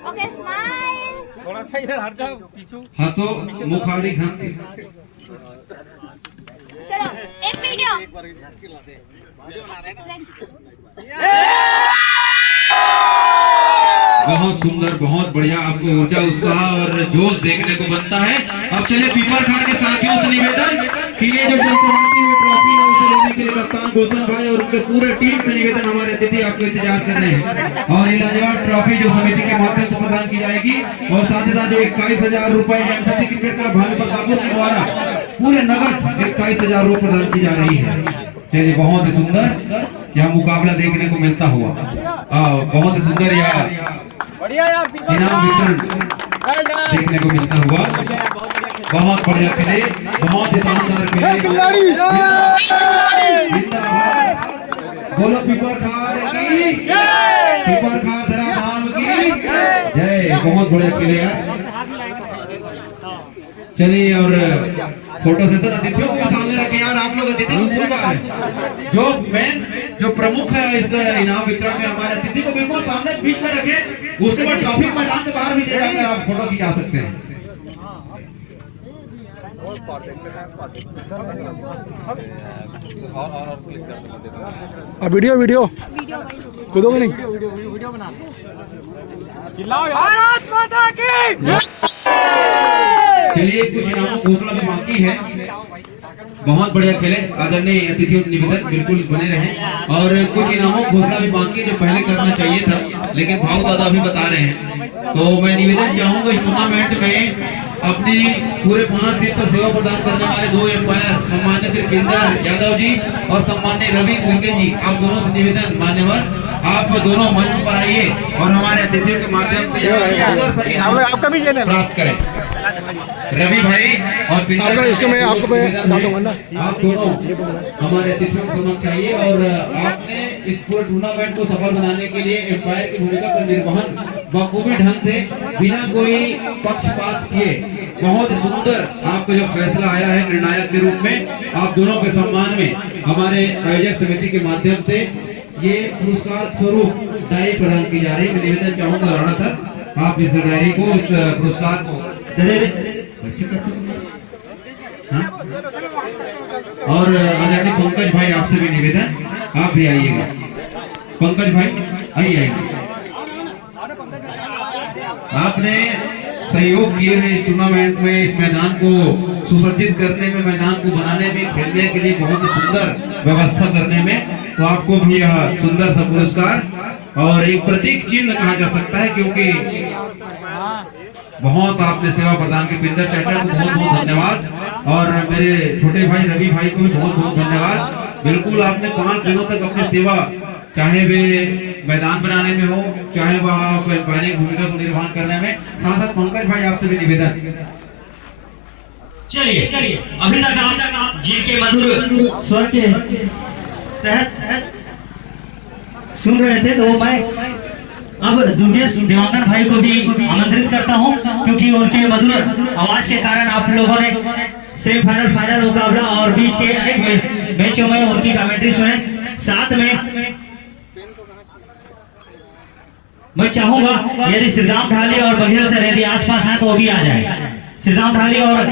Okay smile. थोड़ा सा इधर हट जाओ पीछू। हंसो, मुखावरी घंस के। चलो एक वीडियो। बहुत सुंदर, बहुत बढ़िया। आपको ऊर्जा, उत्साह और जोश देखने को बनता है। अब चलिए पीपर खार के साथियों से निवेदन कि ये जो चमचमाती हुई ट्रॉफी है उसे लेने के लिए कप्तान गुलशन भाई और उनके पूरे टीम से निवेदन, हमारे अतिथि आपको इंतजार कर रहे हैं। और ये लाजवाब ट्रॉफी जो समिति के माध्यम से प्रदान की जाएगी और साथ ही साथ जो 21,000 रुपए एमसीसी क्रिकेट क्लब भावी प्रतापपुर के द्वारा पूरे नगद 21,000 रुपए प्रदान की जा रही है। चलिए बहुत ही सुंदर यह मुकाबला देखने को मिलता हुआ, बहुत ही सुंदर यह बढ़िया यार, इनाम वितरण देखने को मिलता हुआ। बहुत बढ़िया खेले, बहुत ही शानदार खेले। जिंदाबाद। बोलो पीपर खार की, पीपर खार धरा धाम की जय। बहुत बढ़िया खेले यार। चलिए और फोटो सेशन अतिथियों को सामने रखें यार। आप लोग अतिथि को भूल गए। जो मेन जो प्रमुख है इस इनाम वितरण में, हमारे अतिथि को बिल्कुल सामने बीच में रखें। उसके बाद ट्रॉफी मैदान के बाहर भी ले जाकर आप फोटो खिंचा सकते हैं। वीडियो वीडियो कूदोगे नहीं। चिल्लाओ यार। भारत माता की। चलिए कुछ इनामों घोषणा भी बाकी है। बहुत बढ़िया खेले। आदरणीय अतिथियों से निवेदन बिल्कुल बने रहें। और कुछ इनामों घोषणा भी बाकी है जो पहले करना चाहिए था, लेकिन भाव दादा भी बता रहे हैं। तो मैं निवेदन चाहूंगा इस टूर्नामेंट में अपनी पूरे 5 दिन तक सेवा प्रदान करने वाले 2 एम्पायर सम्मान्य श्री पिंदर यादव जी और सम्मान्य रवि उइके जी, आप दोनों से निवेदन मान्यवर आप दोनों मंच पर आइए और हमारे अतिथियों के माध्यम से आपका भी प्राप्त करें। रवि भाई और पिंदर, इसको मैं आपको डाल दूंगा ना। आप दोनों हमारे अतिथियों के समक्ष आइए और आपने इस पूरे टूर्नामेंट को सफल बनाने के लिए एम्पायर की भूमिका का निर्वहन बखूबी ढंग से बिना कोई पक्षपात किए बहुत सुंदर आपका जो फैसला आया है निर्णायक के रूप में, आप दोनों के सम्मान में हमारे आयोजक समिति के माध्यम से ये पुरस्कार स्वरूप डायरी प्रदान की जा रही है। मैं निवेदन चाहूंगा राणा सर आप इस डायरी को, इस पुरस्कार को हाँ? और आदरणीय पंकज भाई आपसे भी निवेदन, आप भी आइएगा। पंकज भाई आइए। आपने सहयोग किए हैं इस टूर्नामेंट में, इस मैदान को सुसज्जित करने में, मैदान को बनाने में, खेलने के लिए बहुत ही सुंदर व्यवस्था करने में। तो आपको भी यह सुंदर सा पुरस्कार और एक प्रतीक चिन्ह कहा जा सकता है, क्योंकि बहुत आपने सेवा प्रदान की। पिंदर चाचा को बहुत बहुत धन्यवाद और मेरे छोटे भाई रवि भाई को भी बहुत बहुत धन्यवाद। बिल्कुल आपने 5 दिनों तक अपनी सेवा, चाहे वे मैदान बनाने में हो, चाहे वह आप एम्पायरिंग भूमिका को निर्वहन करने में। साथ साथ पंकज भाई आपसे भी निवेदन। चलिए अभी तक आप जिनके मधुर स्वर के तहत सुन रहे थे, तो मैं अब दुर्गेश दिवाकर भाई को भी आमंत्रित करता हूं, क्योंकि उनके मधुर आवाज के कारण आप लोगों ने सेमीफाइनल, फाइनल मुकाबला और बीच के अनेक मैचों में उनकी कमेंट्री सुने। साथ में मैं चाहूंगा यदि श्रीराम ढाली और बघेल सर यदि आसपास हैं तो वो भी आ जाए। श्रीराम ढाली और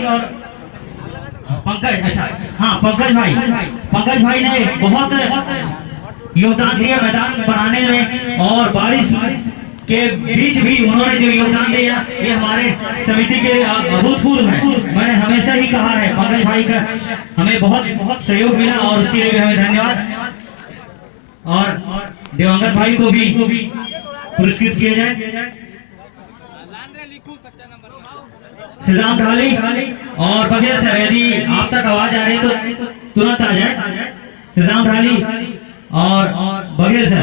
पंकज, अच्छा हाँ पंकज भाई ने बहुत योगदान दिया मैदान बनाने में, और बारिश के बीच भी उन्होंने जो योगदान दिया ये हमारे समिति के लिए अभूतपूर्व है। मैंने हमेशा ही कहा है पंकज भाई का हमें बहुत सहयोग मिला और उसके लिए भी हमें धन्यवाद। और दिवंगत भाई को भी पुरस्कृत किया जाए। श्रीराम ढाली और बघेल सर, यदि आप तक आवाज आ रही है तो तुरंत आ जाए। श्रीराम ढाली और बघेल सर।